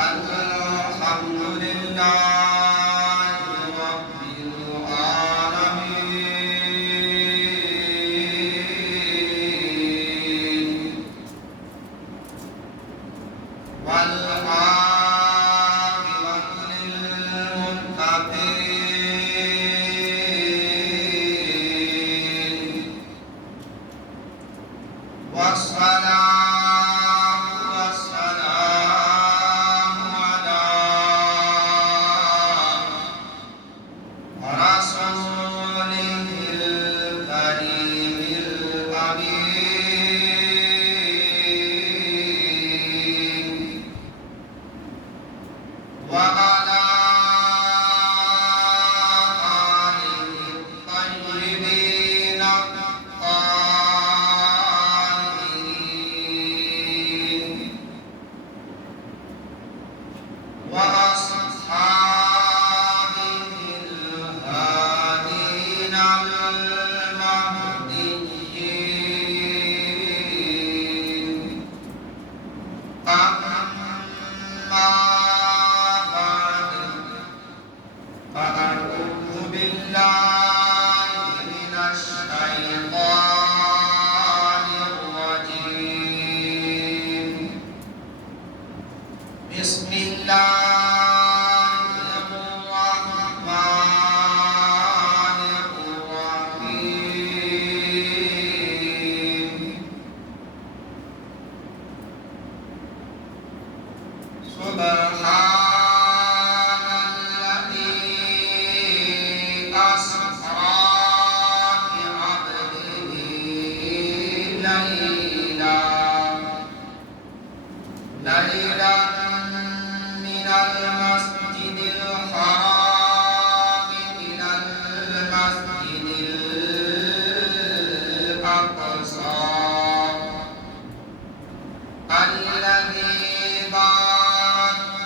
الحمد لله رب العالمين والعاقبة للمتقين والصلاة والسلام على رسوله الكريم الأمين وعلى آله الطيبين الطاهرين وأصحابه الهادين المهديين أما بعد فأعوذ بالله من الشيطان الرجيم بسم الله الرحمن الرحيم سبحان الذي أسرى بعبده ليلا من المسجد الحرام إلى المسجد الأقصى الذي باركنا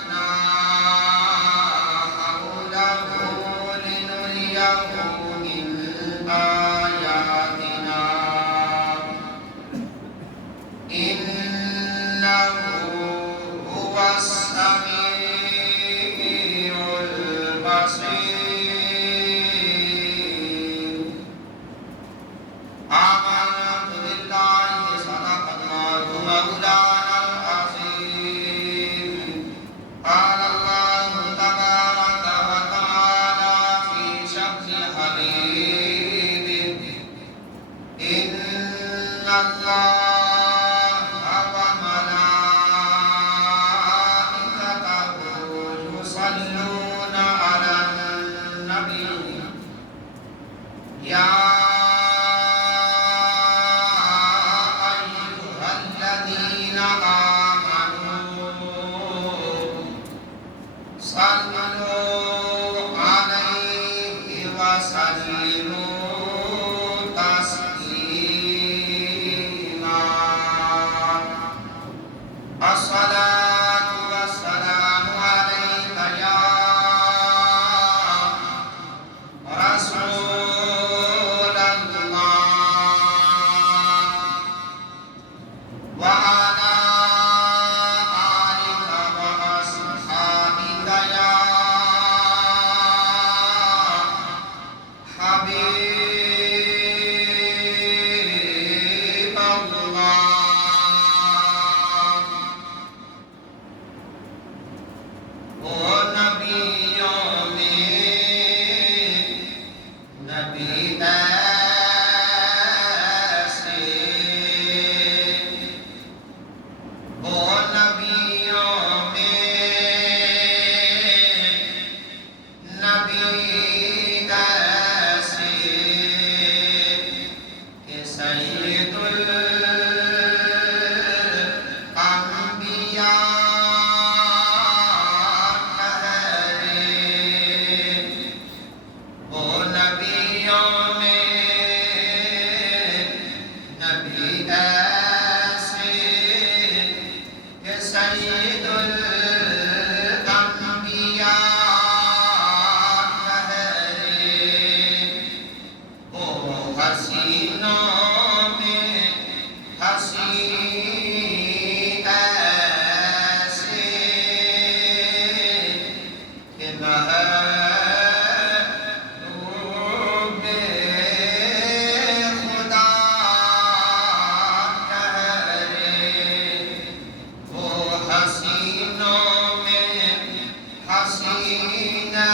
سینہ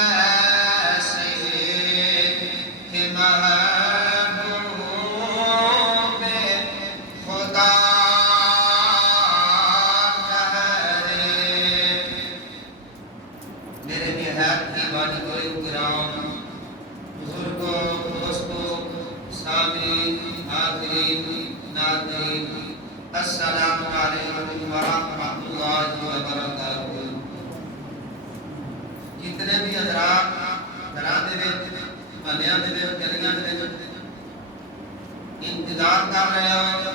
سے کہ محبوب خدا ٹھہرے۔ میرے نہایت کی واجب کرام، بزرگوں، دوستوں، سامعین، حاضرین، ناظرین، السلام علیکم ورحمۃ اللہ وبرکاتہ۔ جتنے بھی حضرات گھراں دے وچ، محلیاں دے وچ، گلیاں دے وچ انتظار کر رہے ہو،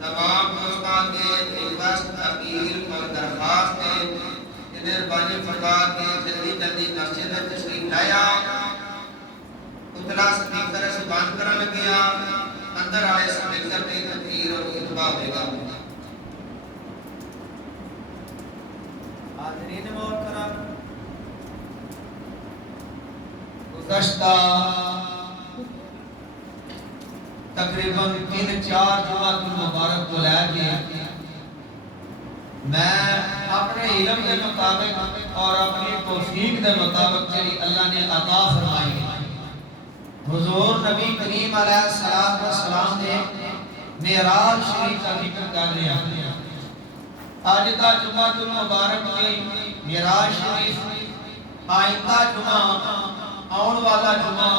تمام دوستان کے ریکویسٹ، اپیل اور درخواست ہے کہ مہربانی فرما کے جلدی جلدی مسجد میں تشریف لایا۔ اتلا سپیکر سے بند کرنے لگے ہیں، اندر آئے سپیکر میں تقریر اور خطبہ ہوئے گا۔ حاضرین محترم، گزشتہ تقریباً 3-4 جمعہ مبارک کو لے کے میں اپنے علم کے مطابق اور اپنی توفیق کے مطابق جڑی اللہ نے عطا فرمائی حضور نبی کریم علیہ السلام نے معراج شریف کا ذکر کر لیا۔ آج کا جمعہ المبارک کی معراج شریف آئندہ جمعہ، آن والا جمعہ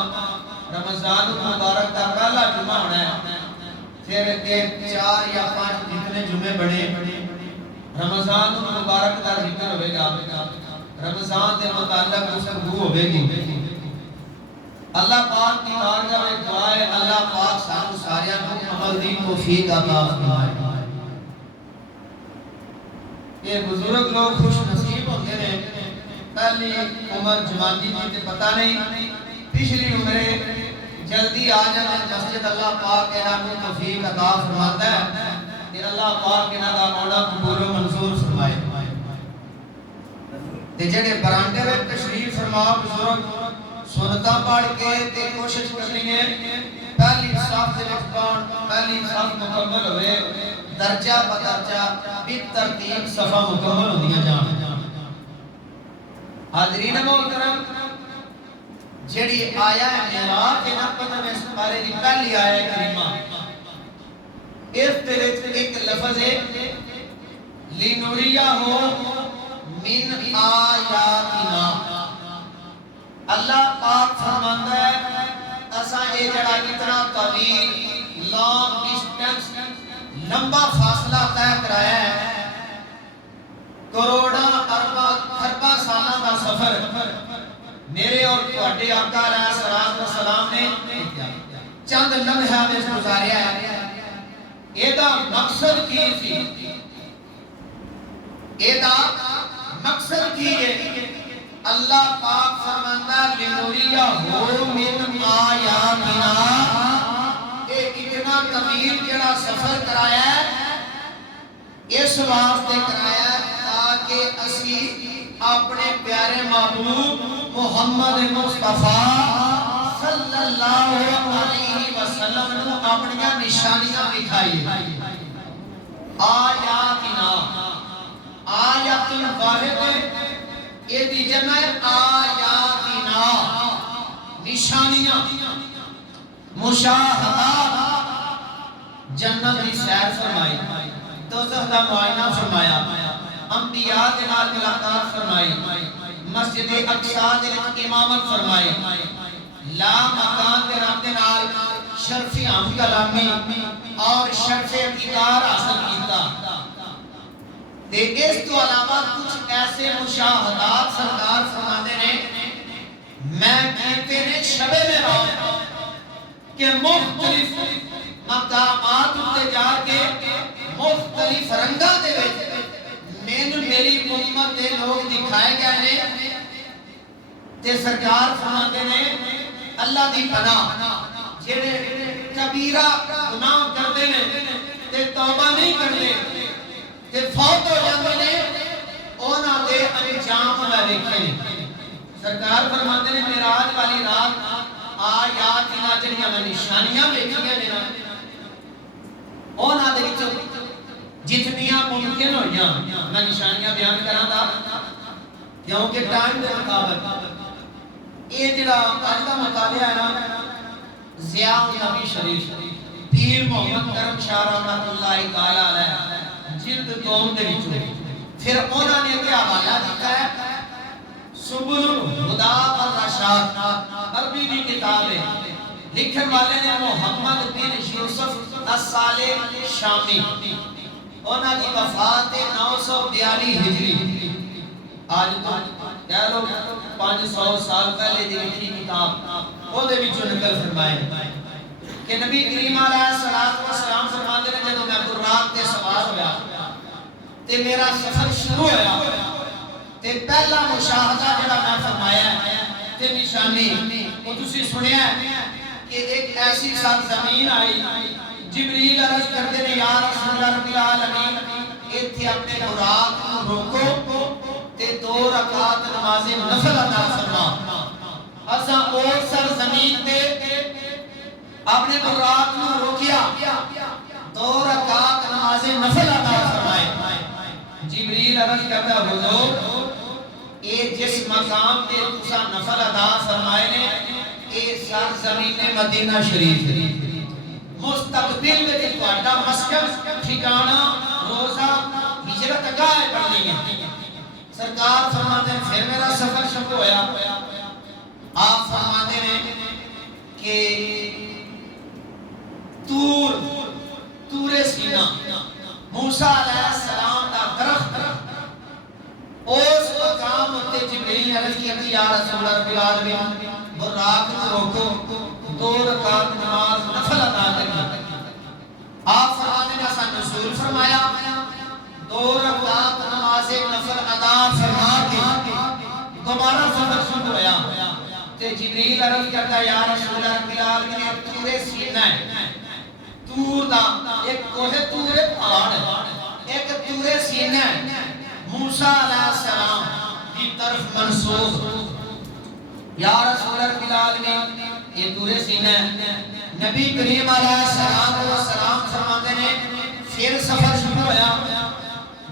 رمضان المبارک کا پہلا جمعہ ہونا ہے۔ پھر 4 یا 5 جتنے جمعے بڑے رمضان المبارک کا ذکر ہوئے گا، رمضان کے متعلق گفتگو ہوئے گی۔ اللہ پاک کی بارگاہ میں دعا ہے اللہ پاک سانو ساریاں کو عمل دی توفیق عطا فرمائے۔ یہ بزرگ لوگ خوش نصیب ہوتے ہیں، پہلی عمر جوانی کی تے پتہ نہیں، پچھلی عمریں جلدی آ جانا مسجد اللہ پاک انہاں کو توفیق عطا فرماتا ہے کہ اللہ پاک انہاں دا آنا قبول و منظور فرمائے۔ تے جڑے برانڈے میں تشریف فرما بزرگ سنتاں پڑھ کے تے کوشش کرنی ہے پہلی صف دے وچ پڑھ، پہلی صف مکمل ہوئے، درجہ بدرجہ بالترتیب صفحہ مکمل ہوندیاں جان۔ حاضرین محترم، جڑی آیا ہے معراج کے نقطہ میں سپارے دی پہلی آیا کریمہ، اس دے وچ ایک لفظ ہے لِنُرِيَهُ مِنْ آیاتنا۔ اللہ پاک فرماتا ہے اساں یہ جڑا اتنا طویل لانگ ڈسٹنس لمبا فاصلہ طے کرایا ہے، کروڑاں ارباں سالاں کا سفر میرے اور تواڈے آقا علیہ السلام نے چند لمحہ میں گزاریا ہے۔ ایدا مقصد کی سی، ایدا مقصد کی ہے اللہ پاک فرماتا ہے لِنُرِيَهُ مِنْ آیاتنا، کہ اتنا طویل جڑا سفر کرایا ہے اس واسطے کرایا ہے تاکہ اسی اپنے پیارے محبوب محمد مصطفیٰ صلی اللہ علیہ وسلم نے اپنی نشانیاں دکھائی۔ آیاتنا، آیات واحد یہ دی جمع آیاتنا، نشانیاں، مشاہدات، جنت کی سیر فرمائی، دوزخ کا معائنہ فرمایا، انبیاء کے نال ملاقات فرمائی، مسجد اقصی دے وچ امامت فرمائی، لا مکان دے رب دے نال شرف ہم کلامی اور شرف اقتدار حاصل کیتا۔ تے اس تو علاوہ کچھ ایسے مشاہدات سرکار فرماتے ہیں میں کہتے نے شب معراج کہ مختلف مقامات تے جا کے مختلف رنگاں دے وچ مینوں میری امت دے لوگ دکھائے گئے نے، تے سرکار فرماتے ہیں اللہ دی پناہ جڑے کبیرہ گناہ کرتے ہیں تے توبہ نہیں کرتے تے فوت ہو جاتے ہیں، انہاں دے انجام میں دیکھے۔ سرکار فرماتے ہیں معراج والی رات آیات انہاں جڑیاں میں نشانیاں دیکھیاں نے انہاں دے وچ جتنیاں ممکن ہویاں میں نشانیاں بیان کراں گا۔ کیونکہ ٹائم دے مطابق یہ جڑا اج دا مطالعہ ہے نا ضیاء النبی شریف پیر محمد کرم شاہ رحمۃ اللہ تعالی علیہ جلد دوم دے وچوں پھر انہوں نے یہ حوالہ دیتا ہے سبل الہدا والرشاد عربی کی کتاب ہے لکھن والے نے محمد بن یوسف الصالح شامی انہوں کی وفات 942 ہجری آج تو کہہ لو 500 سال پہلے دی لکھی کتاب وہ دے وچوں نقل فرمائے کہ نبی کریم علیہ الصلوۃ والسلام فرماتے ہیں جب میں براق تے سوار ہویا تے میرا سفر شروع ہویا تے پہلا مشاہدہ جڑا میں فرمایا ہے تے نشانی وہ تسی سنیا ہے کہ ایک ایسی سرزمین آئی جبریل عرض کرتے ہیں یا رسول رب العالمین ایتھے اپنے براق کو روکو تے 2 رکعت نماز نفل ادا فرما اساں اور سرزمین تے اپنے براق کو روکیا 2 رکعت نماز نفل ادا فرمائے جبریل عرض کرتا حضور اے جس مقام تے تسا نفل ادا فرمائے نے اے سرزمین مدینہ شریف مستقبل میں تہاڈا مسکن ٹھکانہ روزہ ہجرت گاہ بننی ہے سرکار فرماتے ہیں پھر میرا سفر شروع ہویا آپ فرماتے ہیں کہ تور سینہ موسیٰ علیہ السلام دا درخت اس مقام تے جبریل علیہ کی یا رسول رب العالمین براق کو روکو 2 رکعت نماز نفل ادا کریں آپ فرماتے ہیں ایسا نزول فرمایا 2 رکعت نماز نفل ادا فرما کے دوبارہ سفر شروع ہوا تے جبریل عرض کرتا یا رسول رب العالمین تور سینہ ہے تور دا ایک کوہ تور پہاڑ ایک تور سینہ ہے موسیٰ علیہ السلام کی طرف منسوب یا رسول رب العالمین یہ تور سینہ ہے نبی کریم علیہ السلام فرماتے ہیں پھر سفر شروع ہوا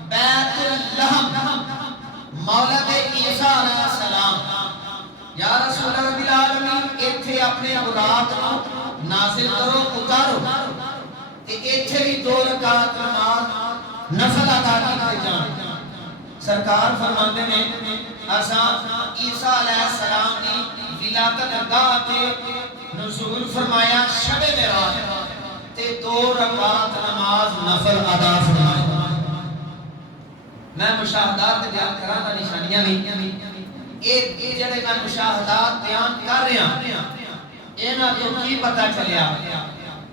بیت اللحم مولد عیسیٰ علیہ السلام یا رسول رب العالمین ایتھے اپنے براق نازل کرو اتارو تے ایتھے بھی 2 رکعت نماز نفل ادا کیتے جان سرکار فرماتے ہیں اساں عیسیٰ علیہ السلام دی ولادت گاہ تے نزول فرمایا شب معراج تے 2 رکعت نماز نفل ادا فرمایا میں مشاہدات بیان کراں دا نشانیاں نہیں اے جڑے میں مشاہدات بیان کر رہا ہوں انہاں تو کی پتہ چلیا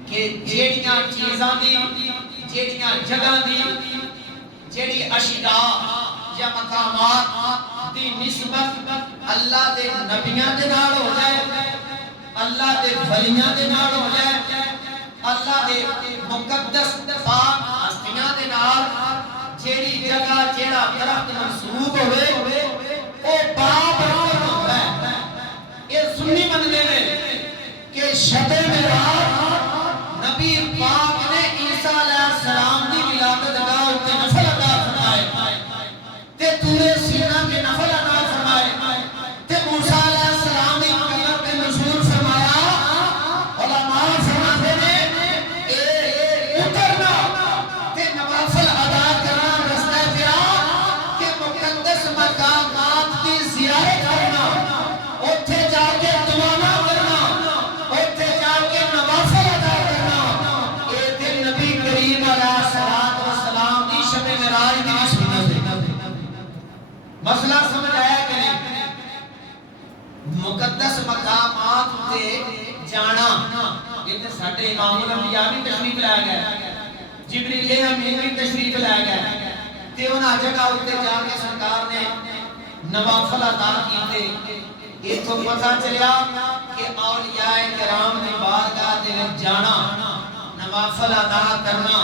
کہ جیڑیاں چیزاں دی جیڑیاں جگہاں دی جیڑی اشیاء یا مقامات دی نسبت اللہ دے نبیاں دے نال ہو جائے اللہ دے ولیاں دے نال ہو جائے اللہ دے مقدس پاک ہستیاں دے نال جیڑی جگہ جیڑا درخت منسوب ہوئے او باب ہوتا ہے یہ سنی مندے نے کہ شب معراج نبی پاک نے عیسیٰ علیہ السلام دی ولادت گاہ تے نفل ادا فرمائے تے تور سینہ کے نفل ادا فرمائے تے موسیٰ علیہ السلام دی قبر تے نزول فرمایا علماء فرماتے نے اے اترنا تے نوافل ادا کرنا رستہ پیا کہ مقدس مقامات کی زیارت کرنا اوتھے جا کے دعا کرنا اوتھے جا کے نوافل ادا کرنا اے تے نبی کریم علیہ السلام دی شب معراج دی سنت ہے مسئلہ سمجھ آیا کہ نہیں مقدس مقامات تے جانا یہ تے ساڈے امام الانبیاء بھی تشریف لے گئے جبریل امین بھی تشریف لے گئے تے انہاں جگہ اتے جا کے سرکار نے نوافل ادا کیتے یہ تو پتہ چلیا کہ اولیاء کرام دی بارگاہ دے وچ جانا نوافل ادا کرنا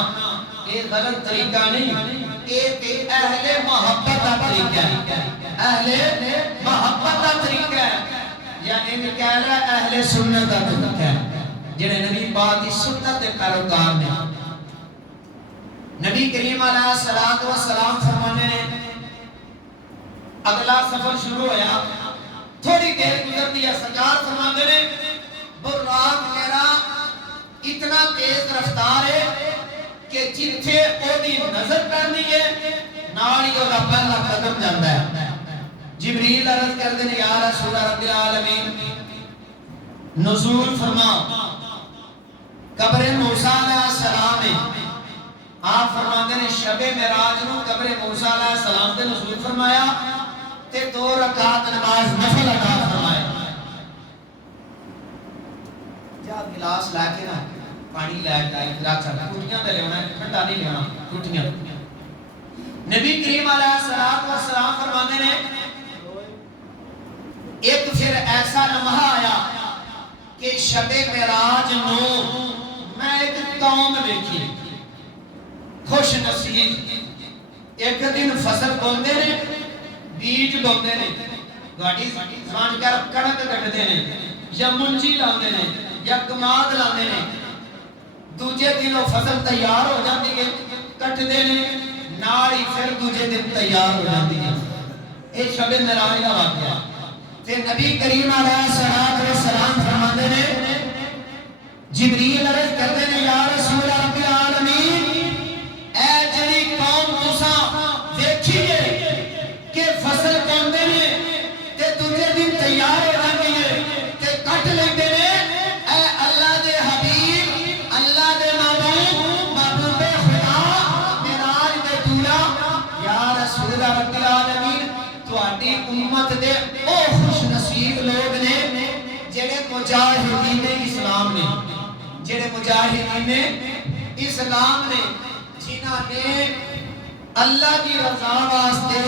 یہ غلط طریقہ نہیں یہ تے اہل محبت دا طریقہ ہے اہل محبت دا طریقہ ہے یعنی کہ کہہ رہا ہے اہل سنت دا طریقہ ہے جنہیں نبی پاک کی سنت دے پیروکار نے نبی کریم علیہ السلام فرمانے نے اگلا سفر شروع ہویا، تھوڑی دیر گزر دیا، سرکار فرماندے نے براق میرا اتنا تیز رفتار ہے کہ جتھے او دی نظر کرنی ہے نال ہی اودا پہلا قدم جاندا ہے۔ جبریل عرض کردے نے یا رسول رب العالمین نزول فرما، قبر موسیٰ علیہ السلام ہے، آپ فرماندے نے شب معراج نو قبر موسیٰ علیہ السلام دے نزول فرمایا تے 2 رکعت نماز نفل ادا فرمائے۔ جا گلاس لے کے نا پانی لے کے آئے رکھ سکتا، ٹوٹیاں تے لینا ہے، ٹھنڈا نہیں لینا، ٹوٹیاں۔ نبی کریم علیہ السلام فرماندے نے ایک پھر ایسا لمحہ آیا کہ شب معراج نو میں ایک قوم دیکھی خوش نصیب، ایک دن فصل بوندے نے، بیج بوندے نے، گاڑی زمان کر کڑک کٹدے نے یا منجی لاندے نے یا کماد لاندے نے، دوجے دن وہ فصل تیار ہو جاتی ہے، کٹدے نے ناڑی پھر دوجے دن تیار ہو جاتی ہے۔ یہ شب معراج کا واقعہ تے نبی کریم علیہ السلام فرماندے نے جبریل عرض کردے نے یا رسول رب العالمین اے جڑی قوم تساں دیکھی ہے کہ فصل بوندے نے تے دوجے دن تیار ہو جاندی ہے تے کٹ لیندے نے، اے اللہ دے حبیب، اللہ دے محبوب خدا معراج دے دولا یا رسول رب العالمین تہاڈی امت دے او خوش نصیب لوگ نے جڑے مجاہدین اسلام نے، جڑے مجاہدین اسلام نے، جنہاں نے اللہ کی رضا واسطے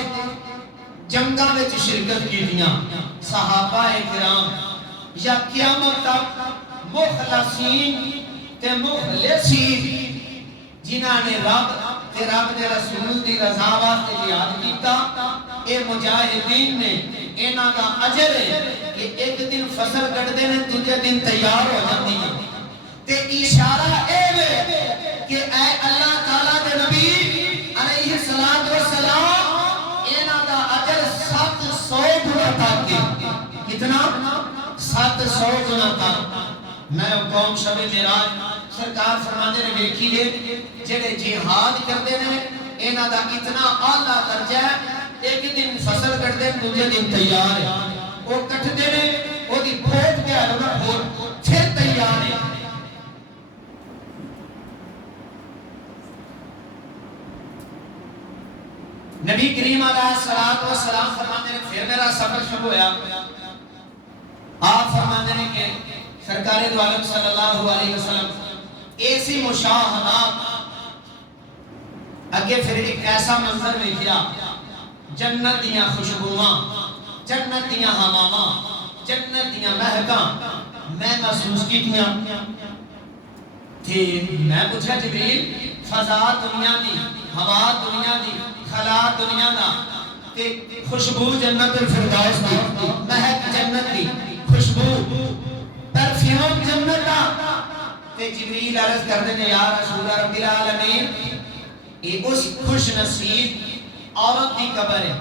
جنگاں وچ شرکت کیتیاں، صحابہ کرام یا قیامت تک مخلصین تے مخلصین جنہاں نے رب تے رب دے رسول دی رضا واسطے جہاد کیتا، اے مجاہدین نے انہاں دا اجر ہے کہ ایک دن فصل کٹدے نے دوجے دن تیار ہو جاندی ہے تے اشارہ اے وے کہ اے اللہ تعالیٰ دے نبی علیہ السلام انہاں دا اجر 700 گنا تک، کتنا 700 گنا تک۔ میں قوم شب معراج سرکار فرماندے نے ویکھی دے جڑے جہاد کردے نے انہاں دا اتنا اعلیٰ درجہ ہے، ایک دن فصل کٹدے دوجے دن تیار ہے، وہ کٹدے نے وہ دی پھوٹ کے آلونا پھوٹ پھر تیار ہے۔ نبی کریم علیہ السلام فرماندے نے پھر میرا سفر شروع ہویا، آپ فرماندے نے کہ سرکار دو عالم صلی اللہ علیہ وسلم ایسی مشاہدات اگے پھر ایک ایسا منظر دیکھا، جنت دیاں خوشبواں، جنت دیاں ہواواں، جنت دیاں مہکاں میں محسوس کیتیاں تے میں پوچھا جبریل فضا دنیا دی، ہوا دنیا دی، خلا دنیا دا تے خوشبو جنت الفردوس دی، مہک جنت دی، خوشبو پرفیوم جنت دا تے جبریل عرض کردے نے یا رسول رب العالمین یہ اس خوش نصیب عورت دی قبر ہے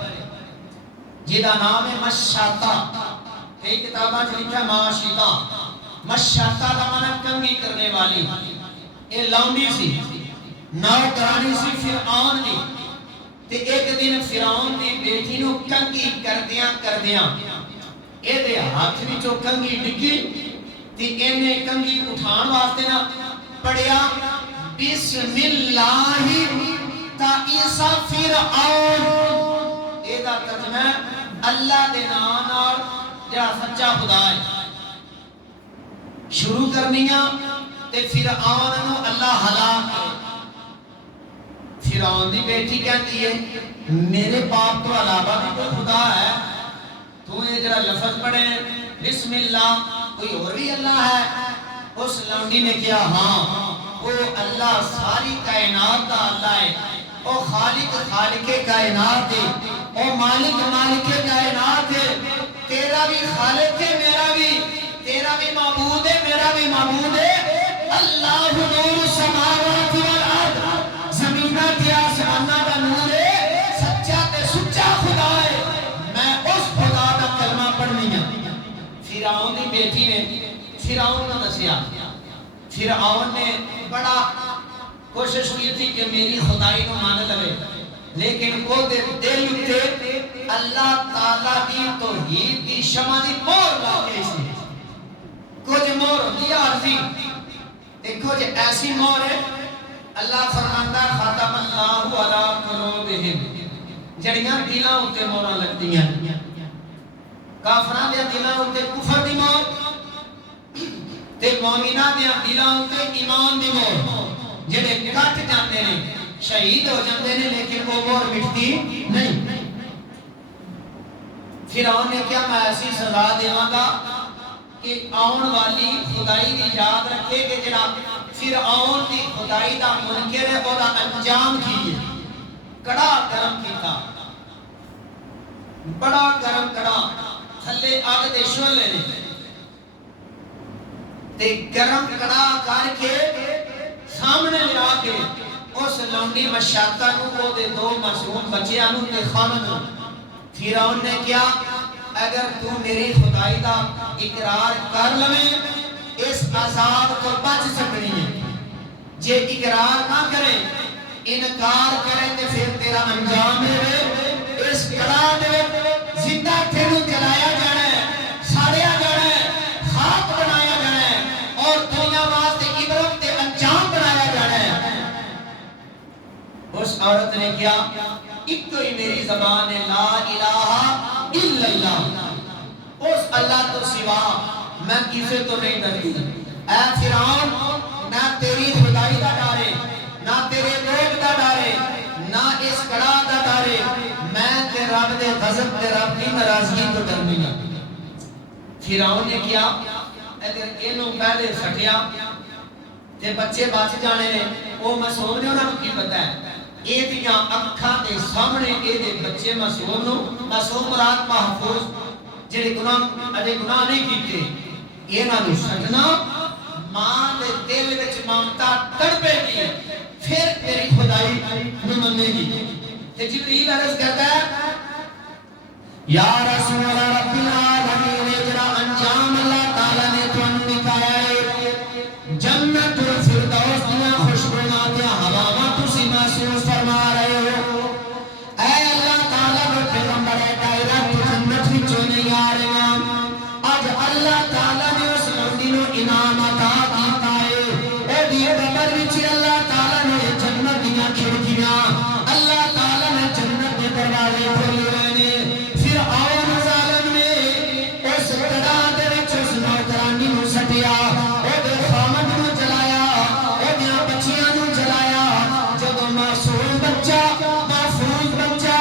جہاں نام ہے مشاتا، کئی کتاباں جو لکھا معاشیتا، مشاتا دا معنی کنگھی کرنے والی، یہ لاؤنی سی نوکرانی سی فرعون دی تے ایک دن فرعون دی بیٹی نو کنگھی کردیاں اے دے ہاتھ وچوں کنگھی ڈگی تے اینے کنگھی اٹھان واسطے نہ پڑھیا بسم اللہ تا عیسیٰ فرعون، اے دا ترجمہ اللہ دے نام نال جڑا سچا خدا ہے، شروع کرنیاں تے فرعون نو اللہ ہلاک کرے۔ فرعون دی بیٹی کہتی ہے میرے باپ تو علاوہ بھی کوئی خدا ہے، تو یہ جڑا لفظ پڑھے بسم اللہ کوئی اور بھی اللہ ہے؟ اس لونڈی نے کیا ہاں وہ اللہ ساری کائنات کا اللہ ہے، وہ خالق کائنات ہے، وہ مالک کائنات ہے، تیرا بھی خالق ہے میرا بھی، تیرا بھی معبود ہے میرا بھی معبود ہے، اللہ نور السماوات والارض، زمینہ کی آسمانہ کا نور ہے، سچا تے سچا خدا ہے، فرعون نے دسیا فرعون نے بڑا کوشش کی تھی کہ میری خدائی نو مان لے لیکن وہ دے دل تے اللہ تعالی دی توحید دی شمع دی مہر لگ گئی سی کچھ مہر ہوندی عارضی تے کچھ ایسی مہر ہے اللہ فرماندا ختم اللہ علی قلوبہم جڑیاں دلاں اُتے مہراں لگدیاں کافراں دے دلاں اُتے کفر دی مہر تے مومناں دے دلاں اُتے ایمان دی مہر جڑے کٹ جاندے نے شہید ہو جاندے نے لیکن وہ مہر مٹتی نہیں فرعون نے کیا میں ایسی سزا دیواں گا کہ آن والی خدائی دی یاد رکھے کہ جڑا فرعون دی خدائی دا منکر ہے اور انجام کی کڑا گرم کیتا بڑا گرم کڑا تھلے آگ دے شعلے نے تے گرم کڑا کر کے سامنے لیا کے اس لونڈی مشاطہ نو وہ دے دو معصوم بچیاں نو تے خامن فرعون نے کیا اگر تو میری خدائی دا اقرار کر لویں اس عذاب کو بچ سکنی ہے جے اقرار نہ کرے انکار کرے تے پھر تیرا انجام ہے اس کڑا دے زندہ تینوں جلایا جانا ہے ساڑیا جانا ہے خاک بنایا جانا ہے اور دنیا واسطے عبرت تے انجام بنایا جانا ہے اس عورت نے کیا ایک تو ہی میری زبان ہے لا الہ الا اللہ اس اللہ تو سوا میں کسے تو نہیں ڈرتی اے فرعون نہ تیری خدائی دا ڈارے نہ تیرے لوگ دا ڈارے نہ اس کڑا دا ڈارے میں تے رب دے غضب تے رب دی ناراضگی تو ڈرنی ہوں فرعون نے کیا اگر اینوں پہلے سٹیا تے بچے بچ جانے نے وہ معصوم نے انہاں کی پتہ ہے اے دیاں اکھاں دے سامنے اے دے بچے معصوم نو معصوم مراد محفوظ جڑے گناہ نہیں کیتے انہاں نو سٹنا ماں دے دل وچ ممتا تڑپے گی پھر تیری خدائی نو مننے گی تے جبریل عرض کرتا ہے یا رسول رب العالمین جڑا انجام اللہ تعالی نے تانوں دکھایا ہے جنت الفردوس دیاں خوشبوئاں دیاں ہواواں تسی محسوس فرما رہے ہو اے اللہ تعالی دے پیغمبر ڈائریکٹ جنت وچوں نہیں آ رہے اج اللہ تعالی نے اس لونڈی نو انعام عطا کیتا ہے اے دی قبر وچ اللہ تعالی نے جنت دیاں کھڑکیاں اللہ تعالی نے جنت دے دروازے کھولے ہوئے نے پھر آن ظالم نے اس کڑا دے وچ اس نوکرانی نو سٹیا اے دے خامد نو جلایا اے دیاں بچیاں نو جلایا جدوں معصوم بچہ محفوظ بچہ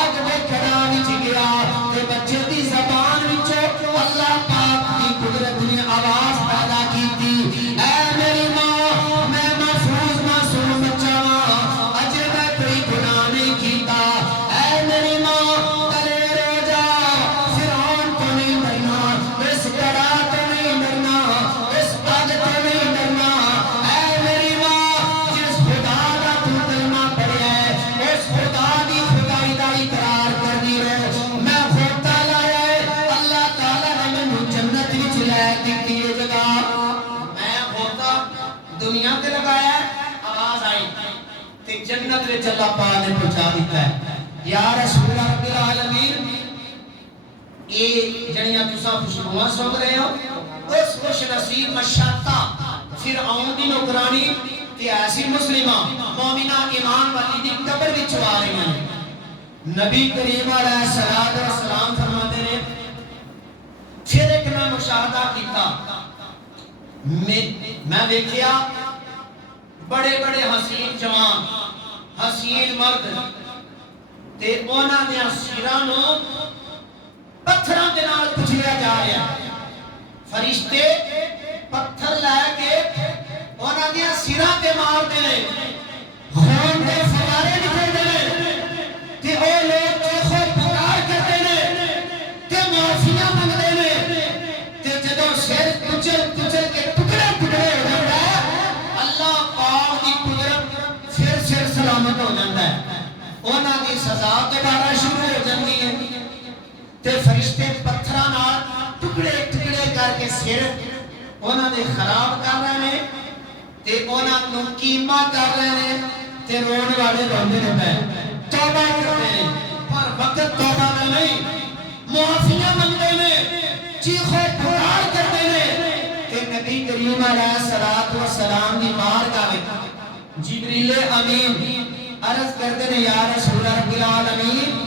اگ دے کڑا وچ گیا تے بچے دی زبان وچوں اللہ پاک دی قدرت نے آواز پیدا کیتی اے میری ماں میں محفوظ معصوم بچہ ہاں اجے میں کوئی گناہ نہیں کیتا اے میری ماں کرے رو جا فرعون کو نہیں ڈرنا اس کڑا تو نہیں ڈرنا اس اگ تو نہیں ڈرنا اے میری ماں جس خدا دا تو کلمہ پڑھیا ہے اس خدا دی خدائی دا اقرار کرنی رہے میں ہوتا لایا ہے اللہ تعالی نے مینوں جنت وچ لے دتی ہے جگہ میں ہوتا دنیا تے لگایا ہے آواز آئی تے جنت وچ اللہ پاک نے پہنچا دیتا ہے یا رسول رب العالمین اے جڑیاں تساں خوشبوئاں سونگ رہے ہو اس خوش نصیب مشاطہ فرعون دی نوکرانی تے ایسی مسلمہ مومنہ ایمان والی دی قبر وچ آ رہی ہیں نبی کریم علیہ الصلوۃ والسلام فرماتے ہیں پھر ایک میں مشاہدہ کیتا میں دیکھیا بڑے بڑے حسین جوان حسین مرد تے انہاں دیاں سراں نو پتھراں دے نال کچلیا جا رہا فرشتے پتھر لے کے انہاں دیاں سراں تے مارتے نے خون دے فوارے نکلدے نے تے او لوگ چیخو پکار کرتے نے تے معافیاں منگدے نے تے جدوں سر کچل کچل کے ٹکڑے ٹکڑے ہو جاندا ہے اللہ پاک دی قدرت پھر سر سلامت ہو جاندا ہے انہاں دی سزا دوبارہ شروع ہو جاندی ہے تے فرشتے پتھراں نال ٹکڑے ٹکڑے کر کے سر انہاں دے خراب کر رہے ہیں تے انہاں نوں کیما کر رہے ہیں تے رون والے روندے نے پے توبہ کرتے ہیں پر وقت توبہ دا نہیں معافیاں منگتے ہیں چیخو پکار کرتے ہیں تے نبی کریم علیہ الصلوۃ والسلام دی بارگاہ وچ جبریل امین عرض کرتے ہیں یا رسول رب العالمین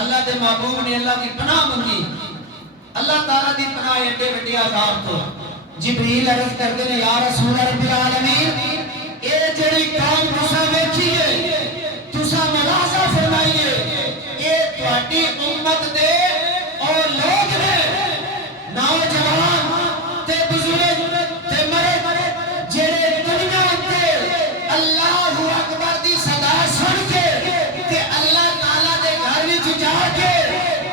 اللہ دے محبوب نے اللہ کی پناہ منگی اللہ تعالیٰ دی پناہ ایڈے وڈے عذاب تو جبریل عرض کرتے ہیں یا رسول رب العالمین اے جڑی قوم تساں ویکھی ہے تساں ملاحظہ فرمائیے اے تہاڈی امت دے اور لوگ نے نوجوان تے بزرگ تے مرد جڑے دنیا تے اللہ اکبر دی صدا سن کے تے اللہ تعالیٰ دے گھر وچ جا کے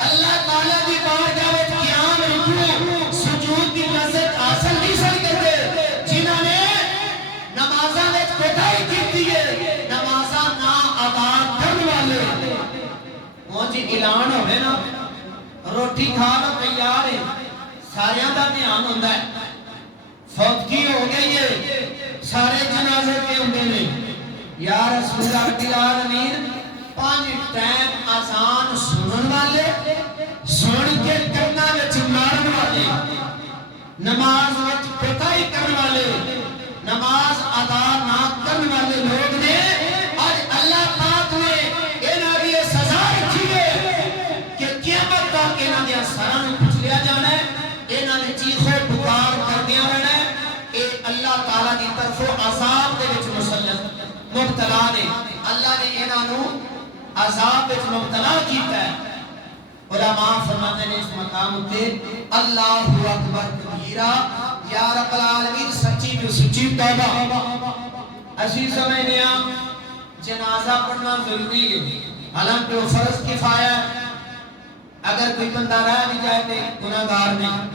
اللہ تعالیٰ دی بارگاہ وچ قیام رکوع سجود دی لذت حاصل نہیں سن کرتے جنہاں نے نمازاں وچ کوتاہی کیتی ہے نمازاں نہ ادا کرن والے وہ جی اعلان ہوئے نا روٹی کھا لو تیار ہے ساریاں دا دھیان ہوندا ہے فوتگی ہو گئی ہے سارے جنازے پہ ہوندے نے یا رسول رب العالمین 5 ٹائم اذان سنن والے سن کے کرنا وچ مارن والے نماز وچ کوتاہی کرن والے نماز ادا نہ کرن والے لوگ نے آج اللہ پاک نے انہاں دی سزا رکھی ہے کہ قیامت تک انہاں دے سراں نوں کچلیا جانا ہے انہاں نے چیخو پکار کردیاں رہنا ہے اے اللہ تعالیٰ دی طرفوں عذاب دے وچ مسلط مبتلا نے اللہ نے انہاں نوں عذاب وچ مبتلا کیتا ہے علماء فرماتے ہیں اس مقام تے اللہ اکبر کبیرہ یا رب العالمین سچی جو سچی توبہ اسی سمجھنے جنازہ پڑھنا ضروری ہے حالانکہ وہ فرض کفایہ ہے اگر کوئی بندہ رہ بھی جائے تے گناہگار نہیں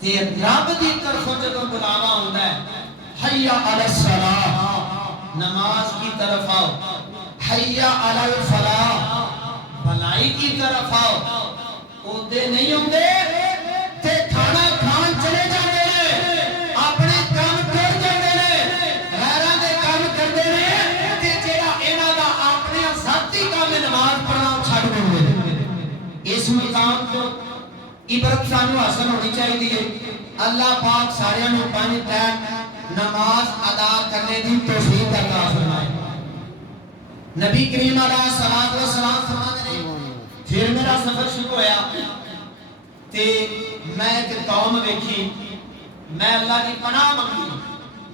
تے رب دی طرفوں جدوں بلاوا ہوندا ہے حی علی الصلاۃ نماز کی طرف آؤ حی علی الفلاح بھلائی کی طرف آؤ اودے نہیں ہوندے تے کھانا کھان چلے جاندے نے اپنے کام کر جاندے نے غیراں دے کام کردے نے تے جڑا انہاں دا اپنے ذاتی کام نماز پڑھنا چھڈ دیندے اس مقام تو عبرت سانو حاصل ہونی چاہیے اللہ پاک سارے نوں 5 ٹائم نماز ادا کرنے دی توفیق عطا فرمائے نبی کریم علیہ الصلوۃ والسلام فرماتے ہیں پھر میرا سفر شروع ہویا تے میں ایک قوم ویکھی میں اللہ کی پناہ منگی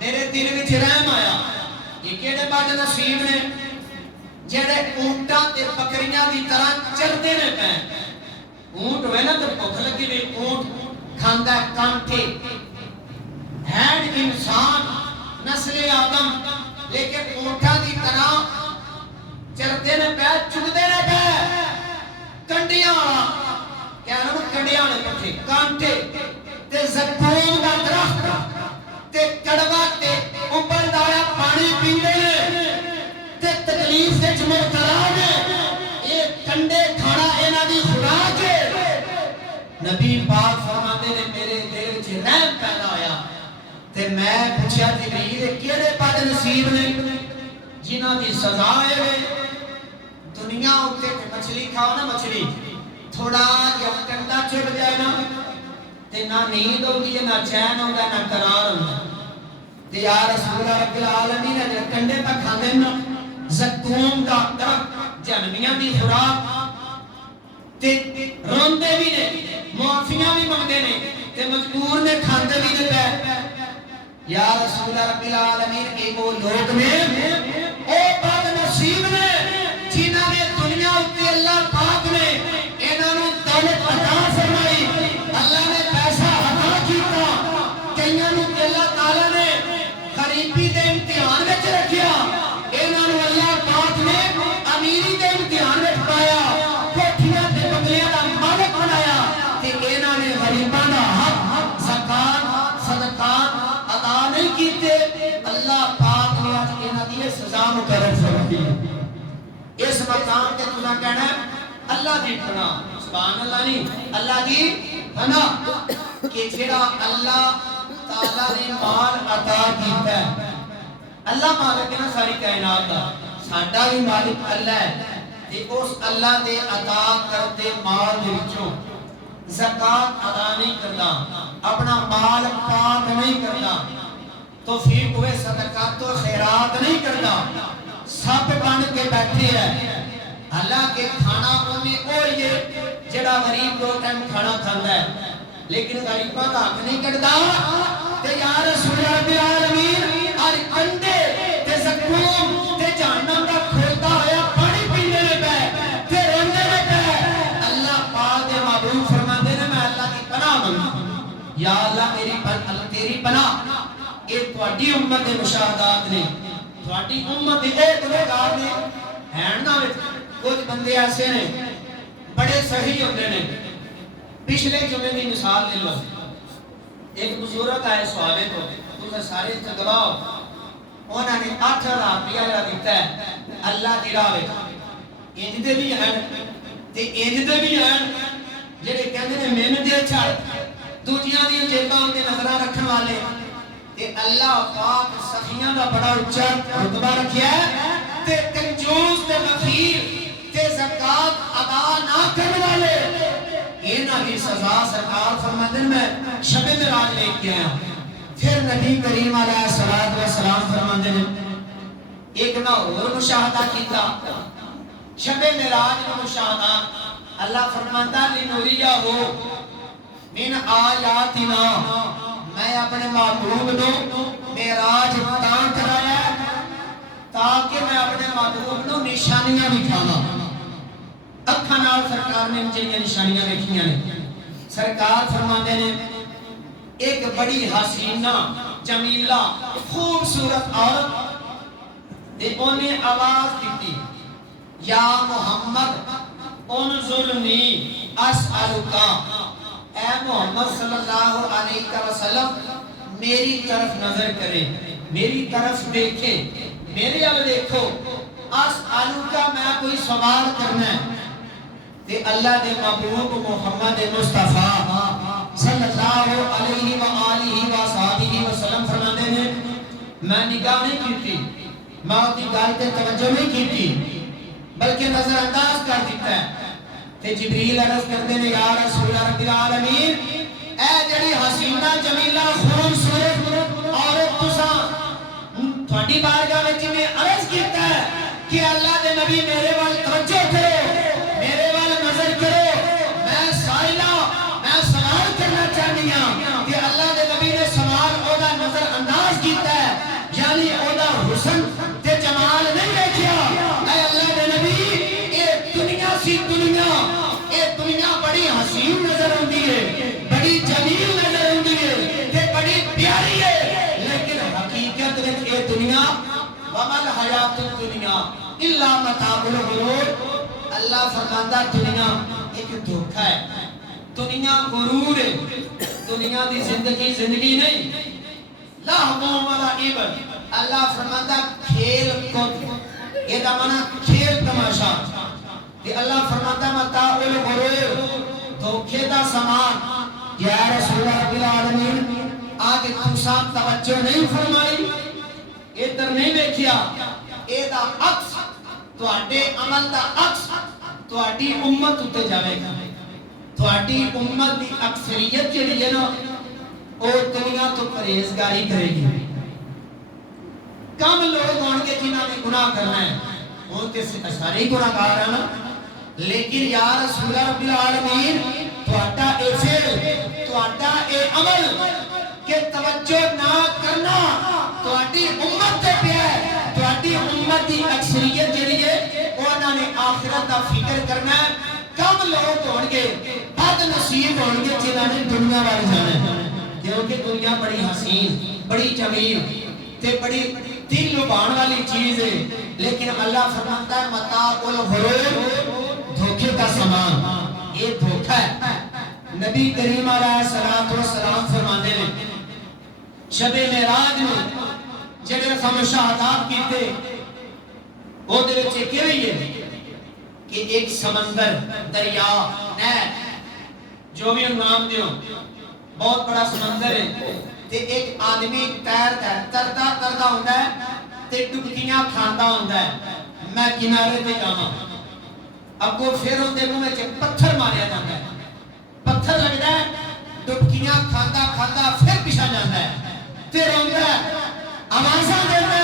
میرے دل وچ رحم آیا یہ کیڑے بد نصیب نے جڑے اونٹاں تے بکریاں دی طرح چلدے نے پے اونٹ ہوئے نا تو بھوک لگی ہوئی اونٹ کھاندا ہے کانٹے ہیڈ انسان نسل آدم لیکن اونٹاں دی طرح چلتے نے پے چگدے نے پے کنڈیاں والا کہنا وہ کنڈیاں نے پٹھے کانٹے تے زیتون دا درخت تے کڑوا تے ابل دایا پانی پیندے نے تے تکلیف وچ مبتلا نے اے کنڈے کھانا انہاں دی خوراک ہے نبی پاک فرماندے نے میرے دل وچ رحم پیدا ہویا تے میں پوچھیا جبریل کیڑے بد نصیب نے جنہاں دی سزا ہے دنیا اتے مچھلی کھاؤ نا مچھلی تھوڑا جب کنڈا چپ جائے نا تے نہ نیند ہوگی نہ چین ہوگا نہ قرار ہوگا تے یا رسول رب العالمین اگر کنڈے پہ کھاندے نا زیتون دا درخت جہنمیاں دی خوراک تے روندے بھی نے معافیاں بھی منگدے نے تے مجبور نے کھاندے بھی نے پے یا رسول رب العالمین اے وہ لوگ نے او بد نصیب نے جنہاں نے دنیا اتے اللہ پاک نے انہاں نوں دولت عطا فرمائی اللہ نے پیسہ عطا کیتا کئیاں نوں اللہ تعالی نے غریبی دے امتحان وچ رکھیا انہاں نوں اللہ پاک نے امیری دے امتحان وچ پایا کوٹھیاں تے بنگلیاں دا مالک بنایا تے انہاں نے غریباں دا حق زکات صدقات ادا نہیں کیتے اللہ پاک نے اج انہاں دی سزا مقرر فرمائی اس مقام تے تساں کہنا اللہ دی پناہ سبحان اللہ نہیں اللہ دی پناہ کہ جڑا اللہ تعالی نے مال عطا کیتا ہے. اللہ مالک ہے نا ساری کائنات دا, ساڈا بھی مالک اللہ ہے. تے اس اللہ دے عطا کرتے مال دے وچوں زکات ادا نہیں کرنا, اپنا مال پاک نہیں کرنا, توفیق ہوئے صدقات و خیرات نہیں کرنا, سب بن کے بیٹھے ہے. حالانکہ کھانا انہیں کوئی ہے جڑا غریب دو ٹائم کھانا کھاندا ہے, لیکن غریباں دا حق نہیں کٹدا. تے یا رسول رب العالمین ہر کنڈے تے زکوم تے جہنم دا کھولتا ہویا پانی پینے پے تے روندے پے. اللہ پاک دے محبوب فرماندے نے میں اللہ کی پناہ منگدا, یا اللہ میری تیری پناہ. یہ تواڈی امت دے مشاہدات نے, تواڈی امت دے گنہگار نے ہیں نا. کچھ بندے ایسے نے بڑے صحیح ہوندے نے. پچھلے جمعے کی مثال لے لو, ایک بزرگ آئے صحابے کو, تساں سارے گواہ, انہوں نے 8,000 روپیہ جڑا دیتا ہے اللہ دی راہ وچ. انج دے بھی ہیں تے انج دے بھی ہیں جڑے کہندے نے محنت دے چھڑ دوجیاں دی جیباں تے نظراں رکھن والے. تے اللہ پاک سخیاں دا بڑا اونچا رتبہ رکھیا ہے, تے کنجوس تے بخیل تے زکات ادا نہ کرنے والے انہاں دی سزا سرکار فرماتے ہیں میں شب معراج لے کے آیا. پھر نبی کریم علیہ الصلوۃ والسلام فرماتے ہیں ایک نہ اور مشاہدہ کیتا شب معراج کا مشاہدہ. اللہ فرماتا لنوریا ہو من آیاتنا, میں اپنے محبوب نو معراج تاں کرایا تاکہ میں اپنے محبوب نو نشانیاں دکھاواں. اکھاں نال سرکار نے جڑیاں نشانیاں ویکھیاں نے. سرکار فرماندے نے ایک بڑی حسینہ جمیلہ خوبصورت عورت تے اونے آواز دتی, یا محمد انظرنی اسألک, اے محمد صلی اللہ علیہ وسلم میری طرف نظر کریں, میری طرف دیکھیں, میرے ال دیکھو. اسألک میں کوئی سوال کرنا ہے. تے اللہ دے محبوب محمد مصطفیٰ صلی اللہ علیہ وآلہ وصحبہ وسلم فرماتے ہیں میں نگاہ نہیں کیتی, میں اودی گل تے توجہ نہیں کیتی, بلکہ نظر انداز کر دیتا ہے. تے جبریل عرض کرتے ہیں یا رسول رب العالمین اے جڑی حسینہ جمیلہ خوبصورت عورت تساں تھوڑی بارگاہ وچ میں عرض کیتا ہے کہ اللہ دے نبی میرے وال توجہ کرو, میرے وال نظر کرو, میں سائلہ میں سوال کرنا چاہنی ہوں کہ اللہ دے نبی نے سوال اودا نظر انداز کیتا ہے, یعنی اودا حسن تے جمال نہیں دیکھیا. اے اللہ دے نبی اے دنیا سی دنیا, اے دنیا بڑی حسین نظر آندی ہے, بڑی جمیل نظر آندی ہے تے بڑی پیاری ہے, لیکن حقیقت وچ اے دنیا ومل حیات الدنیا الا متاع الغرور. اللہ فرماتا دنیا ایک دھوکا ہے, دنیا غرور ہے, دنیا دی زندگی زندگی نہیں. لہو ولا عبر, اللہ فرماتا کھیل کود, یہ دا معنی کھیل تماشا. تے اللہ فرماتا متاع الغرور, دھوکے دا سامان. یا رسول رب العالمین آج تساں توجہ نہیں فرمائی, ادھر نہیں دیکھیا, اے دا عکس تواڈے عمل دا عکس تواڈی امت اُتے جاوے گا. تواڈی امت دی اکثریت جڑی ہے نا او دنیا تو پرہیزگاری کرے گی. کم لوگ ہون گے جنہاں نے گناہ کرنا ہے, وہ تے سارے گناہگار ہیں نا, لیکن یا رسول رب العالمین تواڈا اے فعل تواڈا اے عمل کہ توجہ نہ کرنا تواڈی امت تے پیا ہے. تواڈی امت دی اکثریت جڑی ہے انہاں نے آخرت دا فکر کرنا ہے. کم لوگ ہون گے بد نصیب ہون گے جنہاں نے دنیا وال جانا ہے, کیونکہ دنیا بڑی حسین بڑی جمیل تے بڑی دل لبھان والی چیز ہے. لیکن اللہ فرماتا ہے متاع الغرور, دھوکے کا سامان. یہ دھوکا ہے. نبی کریم علیہ الصلوۃ والسلام فرماتے ہیں شب معراج میں جڑے ہم مشاہدات کیتے او دے وچ کیا ہے کہ ایک سمندر دریا نہر جو بھی نام دیو بہت بڑا سمندر ہے, تے ایک آدمی تیردا ہے تردا تردا ہوندا ہے تے ڈبکیاں کھاندا ہوندا ہے میں کنارے تے جاواں اگوں پھر اون دے منہ وچ پتھر ماریا جاندا ہے پتھر لگدا ہے ڈبکیاں کھاندا کھاندا پھر پیچھے جاندا ہے تے روندا ہے آوازاں دیندا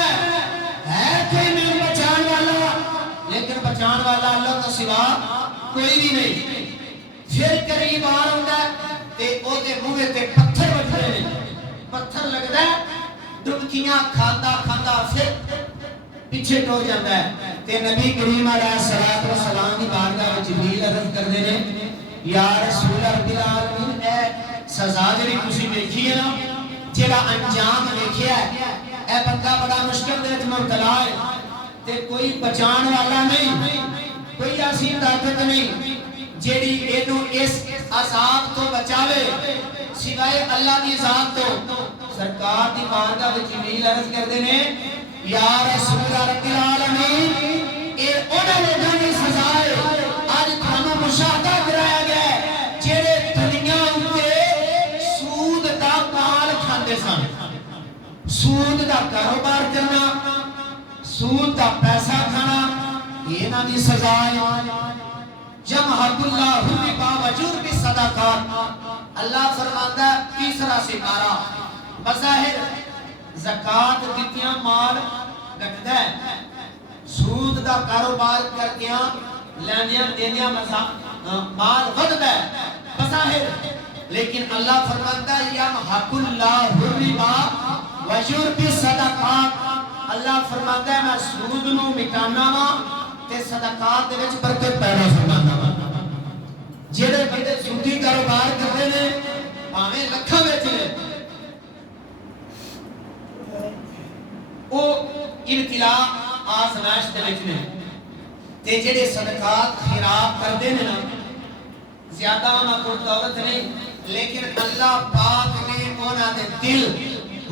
ہے کوئی میرے بچان والا لیکن بچان والا اللہ تو سوا کوئی بھی نہیں پھر قریب آ رہا ہے تے او دے منہ تے پتھر وجدے نے پتھر لگدا ہے ڈبکیاں کھاندا کھاندا پھر پیچھے ٹر جاتا ہے تے نبی کریم علیہ الصلوۃ والسلام دی بارگاہ وچ جبریل عرض کردے نے یا رسول رب العالمین اے سزا جڑی تسی دیکھی ہے نا جڑا انجام دیکھیا ہے اے بندہ بڑا مشکل دے وچ مبتلا ہے تے کوئی بچان والا نہیں کوئی ایسی طاقت نہیں جیڑی اینو اس عذاب تو بچاوے سوائے اللہ دی ذات تو سرکار دی بارگاہ وچ جبریل عرض کردے نے یا رسول رب العالمین اے انہاں لوکاں دی سزا ہے اج تھانوں مشاہدہ کرایا گیا ہے جڑے دنیا اُتے سود دا مال کھاندے سن سود دا کاروبار کرنا سود دا پیسہ کھانا یہ انہاں دی سزا ہے جمعۃ اللہ الربا وجرب الصدقات اللہ فرماتا ہے تیسرا سپارہ بظاہر زکات دتیاں مال گھٹدا ہے سود دا کاروبار کر کے لیندیاں دیندیاں مال وددا ہے بظاہر لیکن اللہ فرماتا ہے یمحق اللہ الربا ویربی الصدقات اللہ فرماتا ہے میں سود نو مٹانا وا تے صدقات دے وچ برکت پیدا فرمانا وا جڑے بندے سودی کاروبار کردے نے بھاویں لکھاں وچ نے او ابتلا آزمائش دے وچ نے تے جڑے صدقات خیرات کردے نے نا زیادہ انہاں کول دولت نہیں لیکن اللہ پاک نے انہاں دے دل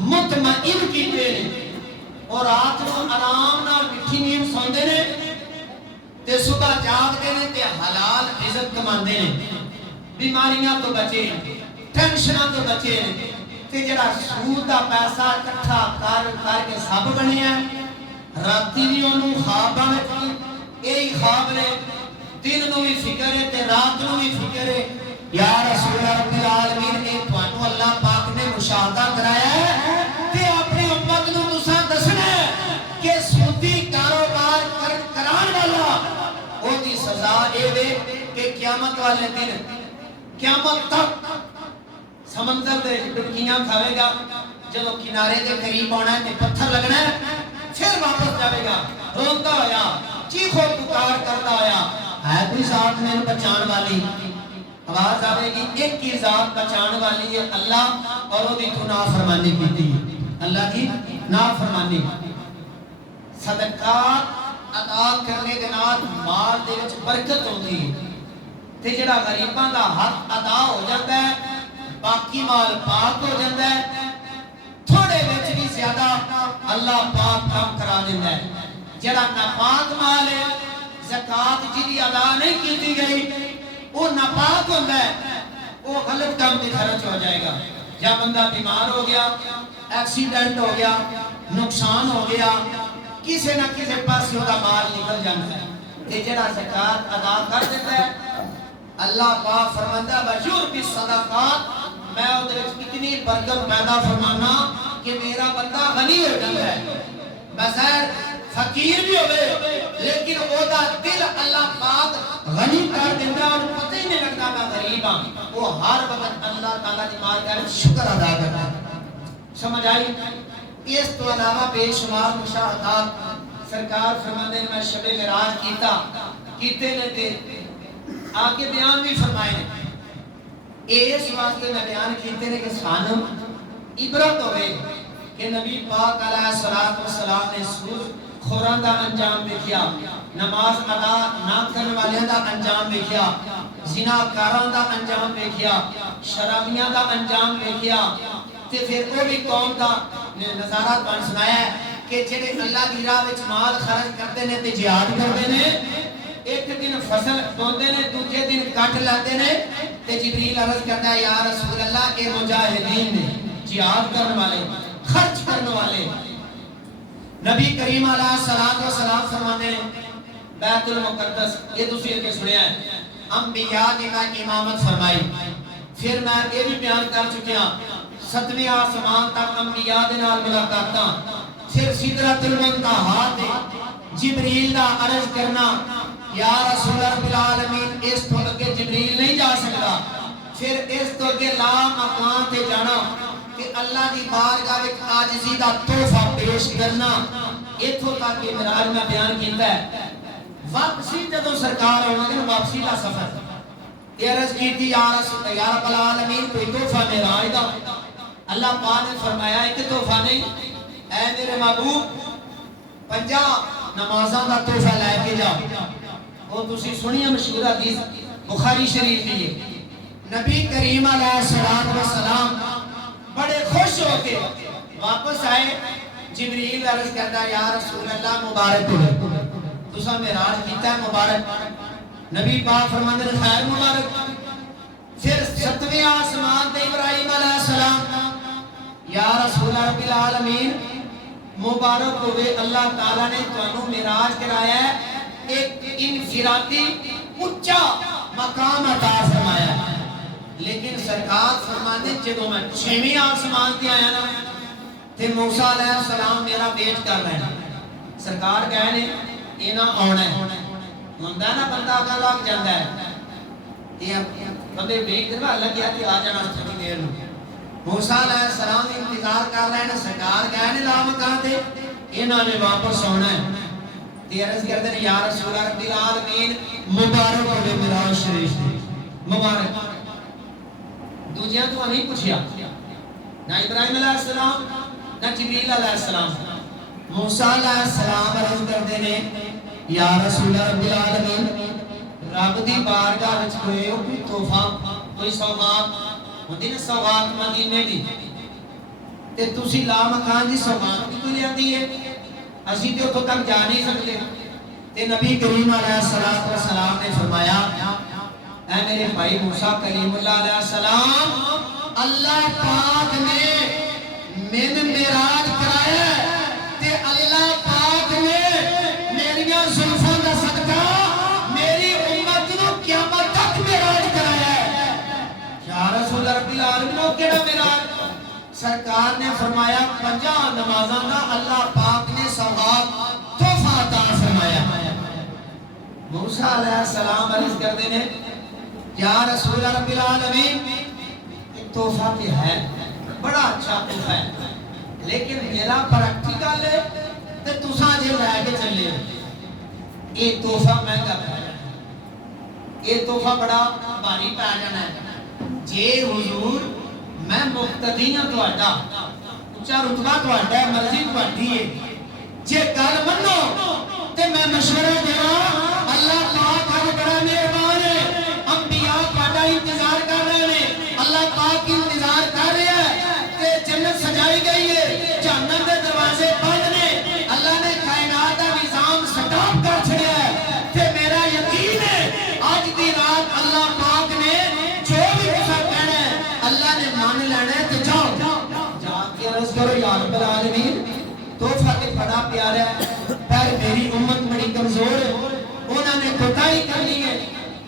مطمئن کیتے نے اور رات نو آرام نال مٹھی نیند سوندے نے تے صبح جاگدے نے تے حلال عزت کماندے نے بیماریاں تو بچے ٹینشناں تو بچے نے تے جڑا سود دا پیسہ اکٹھا کر کے سب بنیا راتی بھی انہوں خواب آوے یہی خواب نے دن نو بھی فکر ہے تے رات نو بھی فکر ہے یا رسول رب العالمین اے تانوں اللہ پاک نے مشاہدہ کرایا ہے تے اپنی امت نو تساں دسنا ہے کہ سودی کاروبار کران والا او دی سزا اے وے کہ قیامت والے دن قیامت تک سمندر دے ڈبکیاں کھاوے گا جب کنارے دے قریب آنا ہے تے پتھر لگنا ہے پھر واپس جاوے گا روندا ہویا چیخو پکار کرتا ہویا ہے کوئی ذات میں بچان والی آواز آوے گی ایک کی ذات بچان والی ہے اللہ اور وہ دی تو نافرمانی کیتی اللہ کی نافرمانی صدقات ادا کرنے دے نال مال دے وچ برکت ہوندی ہے تے جڑا غریباں دا حق ادا ہو جاتا ہے باقی مال پاک ہو جاتا ہے تھوڑے وچ بھی زیادہ اللہ پاک کام کرا دیندا ہے جڑا ناپاک مال ہے زکات جی ادا نہیں کیتی گئی وہ ناپاک ہوندا ہے وہ غلط کام تے خرچ ہو جائے گا یا بندہ بیمار ہو گیا ایکسیڈنٹ ہو گیا نقصان ہو گیا کسی نہ کسی پاس دا مال نکل جاتا ہے تے جڑا زکات ادا کر دیتا ہے اللہ پاک فرماتا ہے بشور کی صدقات میں ادھر اتنی برکت پیدا فرمانا کہ میرا بندہ غنی ہو جاتا ہے بظاہر فقیر بھی ہوئے لیکن او دا دل اللہ پاک غنی کر دیتا اور پتہ ہی نہیں لگتا میں غریب ہاں وہ ہر وقت اللہ تعالیٰ کی مارکر شکر ادا کرتا ہے سمجھ آئی اس تو علاوہ بے شمار مشاہدات سرکار فرماتے ہیں میں شب معراج کیتے نے تے آگے بیان بھی فرمائے اس واسطے میں بیان کیتے نے کہ سانو عبرت ہوئے کہ نبی پاک علیہ السلام نے سود خوراں دا انجام دیکھیا نماز ادا نہ کرنے والیاں دا انجام دیکھیا زناکاراں دا انجام دیکھیا شرابیاں دا انجام دیکھیا تے پھر وہ بھی قوم دا نظارہ بن سنایا ہے کہ جڑے اللہ دی راہ وچ مال خرچ کرتے نے تے جہاد کرتے نے ایک دن فصل بوندے نے دوسرے دن کٹ لاتے نے تے جبریل عرض کرتا ہے یا رسول اللہ اے مجاہدین نے جہاد کرنے والے خرچ کرنے والے نبی کریم علیہ الصلوۃ والسلام فرماتے ہیں بیت المقدس یہ دوسری کے سنیا ہے انبیاء نے امامت فرمائی پھر میں یہ بھی بیان کر چکیا ستویں آسمان تک انبیاء دے نال ملاقاتاں پھر سدرۃ المنتہا تے جبریل دا عرض کرنا یا رسول رب العالمین اس تو اگے جبریل نہیں جا سکتا پھر اس تو اگے لا مکان تے جانا کہ اللہ دی بارگاہ وچ عاجزی دا تحفہ پیش کرنا ایتھوں تک کہ معراج میں بیان کیتا ہے واپسی جدوں سرکار آؤں گے واپسی دا سفر عرض کی تھی یا رب العالمین کوئی تحفہ معراج دا اللہ پاک نے فرمایا ایک تحفہ نہیں اے میرے محبوب 50 نمازاں دا تحفہ لے کے جا وہ تسی سنی مشہور حدیث بخاری شریف کی نبی کریم علیہ الصلوۃ والسلام بڑے خوش ہو کے واپس آئے جبریل عرض کرتا یا رسول اللہ مبارک ہو تسا معراج کیتا ہے مبارک نبی پاک فرماندے خیر مبارک پھر 7ویں آسمان تے ابراہیم علیہ السلام یا رسول رب العالمین مبارک ہوئے اللہ تعالیٰ نے تانوں معراج کرایا ہے ایک انفرادی اونچا مقام عطا فرمایا ہے لیکن سرکار فرمانے جدوں میں 6ویں آسمان تے آیا نا تے موسیٰ علیہ السلام میرا ویٹ کر رہے ہیں سرکار کہے نے یہ نہ آنا ہے ہوندا نا بندہ اگا لگ جاندا ہے یہ بندے ویٹ کروا اللہ کیا کہ آ جانا تھوڑی دیر نو موسیٰ علیہ السلام انتظار کر رہے ہیں سرکار کہے نے لا مکان تے انہاں نے واپس آنا ہے تے عرض کردے نے یا رسول رب العالمین مبارک ہوے معراج شریف مبارک دوجیاں تو نہیں پوچھیا نہ ابراہیم علیہ السلام نہ جبریل علیہ السلام موسیٰ علیہ السلام عرض کردے نے یا رسول رب العالمین رب دی بارگاہ وچ کوئی تحفہ کوئی سوغات ہوندی نا سوغات مدینے دی تے تسی لا مکان دی سوغات بھی کوئی لیندی ہے اسی تے اتھوں تک جا نہیں سکتے تے نبی کریم علیہ السلام نے فرمایا اے میرے بھائی موسیٰ کلیم اللہ علیہ السلام اللہ پاک نے من معراج کرایا تے اللہ پاک نے میریاں زلفاں دا صدقہ میری امت نو قیامت تک معراج کرایا ہے یا رسول رب العالمین او کیڑا معراج سرکار نے فرمایا 50 نمازاں دا اللہ پاک نے ثواب تحفہ عطا فرمایا موسیٰ علیہ السلام عرض کردے نے یا رسول رب العالمین ایک تحفہ بھی ہے بڑا اچھا تحفہ ہے لیکن میرا پریکٹیکل ہے تے تساں جے لے کے چلے یہ تحفہ مہنگا پے یہ تحفہ بڑا بھاری پے جانا ہے جے حضور میں مقتدی ہاں تہاڈا اونچا رتبہ تہاڈا ہے مرضی تہاڈی ہے جے گل منو تے میں مشورہ دیواں اللہ پاک ہر بڑا مہربان ہے انتظار کر رہے ہیں اللہ پاک انتظار کر رہے ہیں کہ جنت سجائی گئی ہے جہنم کے دروازے بند نے اللہ نے کائنات کا نظام سٹاپ کر چھڑیا ہے کہ میرا یقین ہے آج دی رات اللہ پاک نے جو بھی کچھ کہنا ہے اللہ نے مان لینا ہے تو جاؤ جا کے عرض کرو یا رب العالمین تحفہ کے بڑا پیارا ہے پر میری امت بڑی کمزور ہے انہوں نے کوتاہی کرنی ہے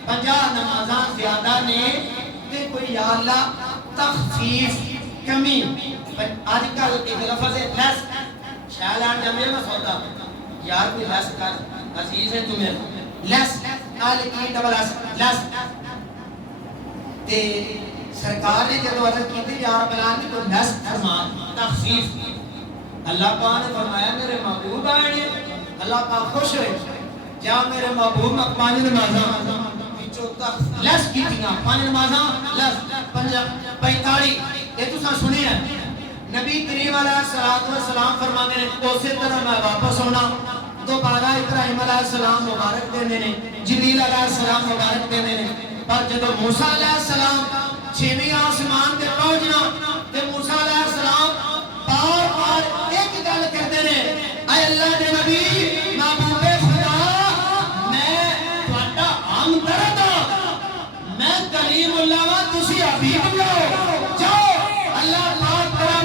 50 نمازاں زیادہ نے کہ کوئی یا اللہ تخفیف کمی آج کل ایک لفظ ہے لیس شیلان جمعے میں سودا یار کوئی لیس کر عزیز ہے تمہیں لیس ای ڈبل ایس لیس تے سرکار نے جدو عرض کی تھی یا رب العالمین کو لیس فرما تخفیف اللہ پاک نے فرمایا میرے محبوب آئے اللہ پاک خوش ہوئے جا میرے محبوب مقبانی نمازاں لیس کی تھی 5 نمازاں لیس 45 یہ تو سنے ہیں نبی کریم علیہ السلام فرماتے ہیں اسی طرح میں واپس ہونا دوبارہ ابراہیم علیہ السلام مبارک دینے نے جبریل علیہ السلام مبارک دینے نے پر جب موسیٰ علیہ السلام 6ویں آسمان تے پہنچنا تے موسیٰ علیہ السلام بار بار ایک گل کرتے نے اے اللہ دے نبی محبوب خدا میں تہاڈا ہمدرد میں کلیم اللہ وا تسی حبیب اللہ جاؤ اللہ پاک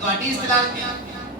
ਤੁਹਾਡੀ ਇਸਤਲਾਹ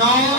9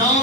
9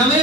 9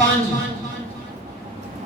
5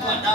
ਤੁਹਾਡਾ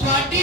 ਤੁਹਾਡੀ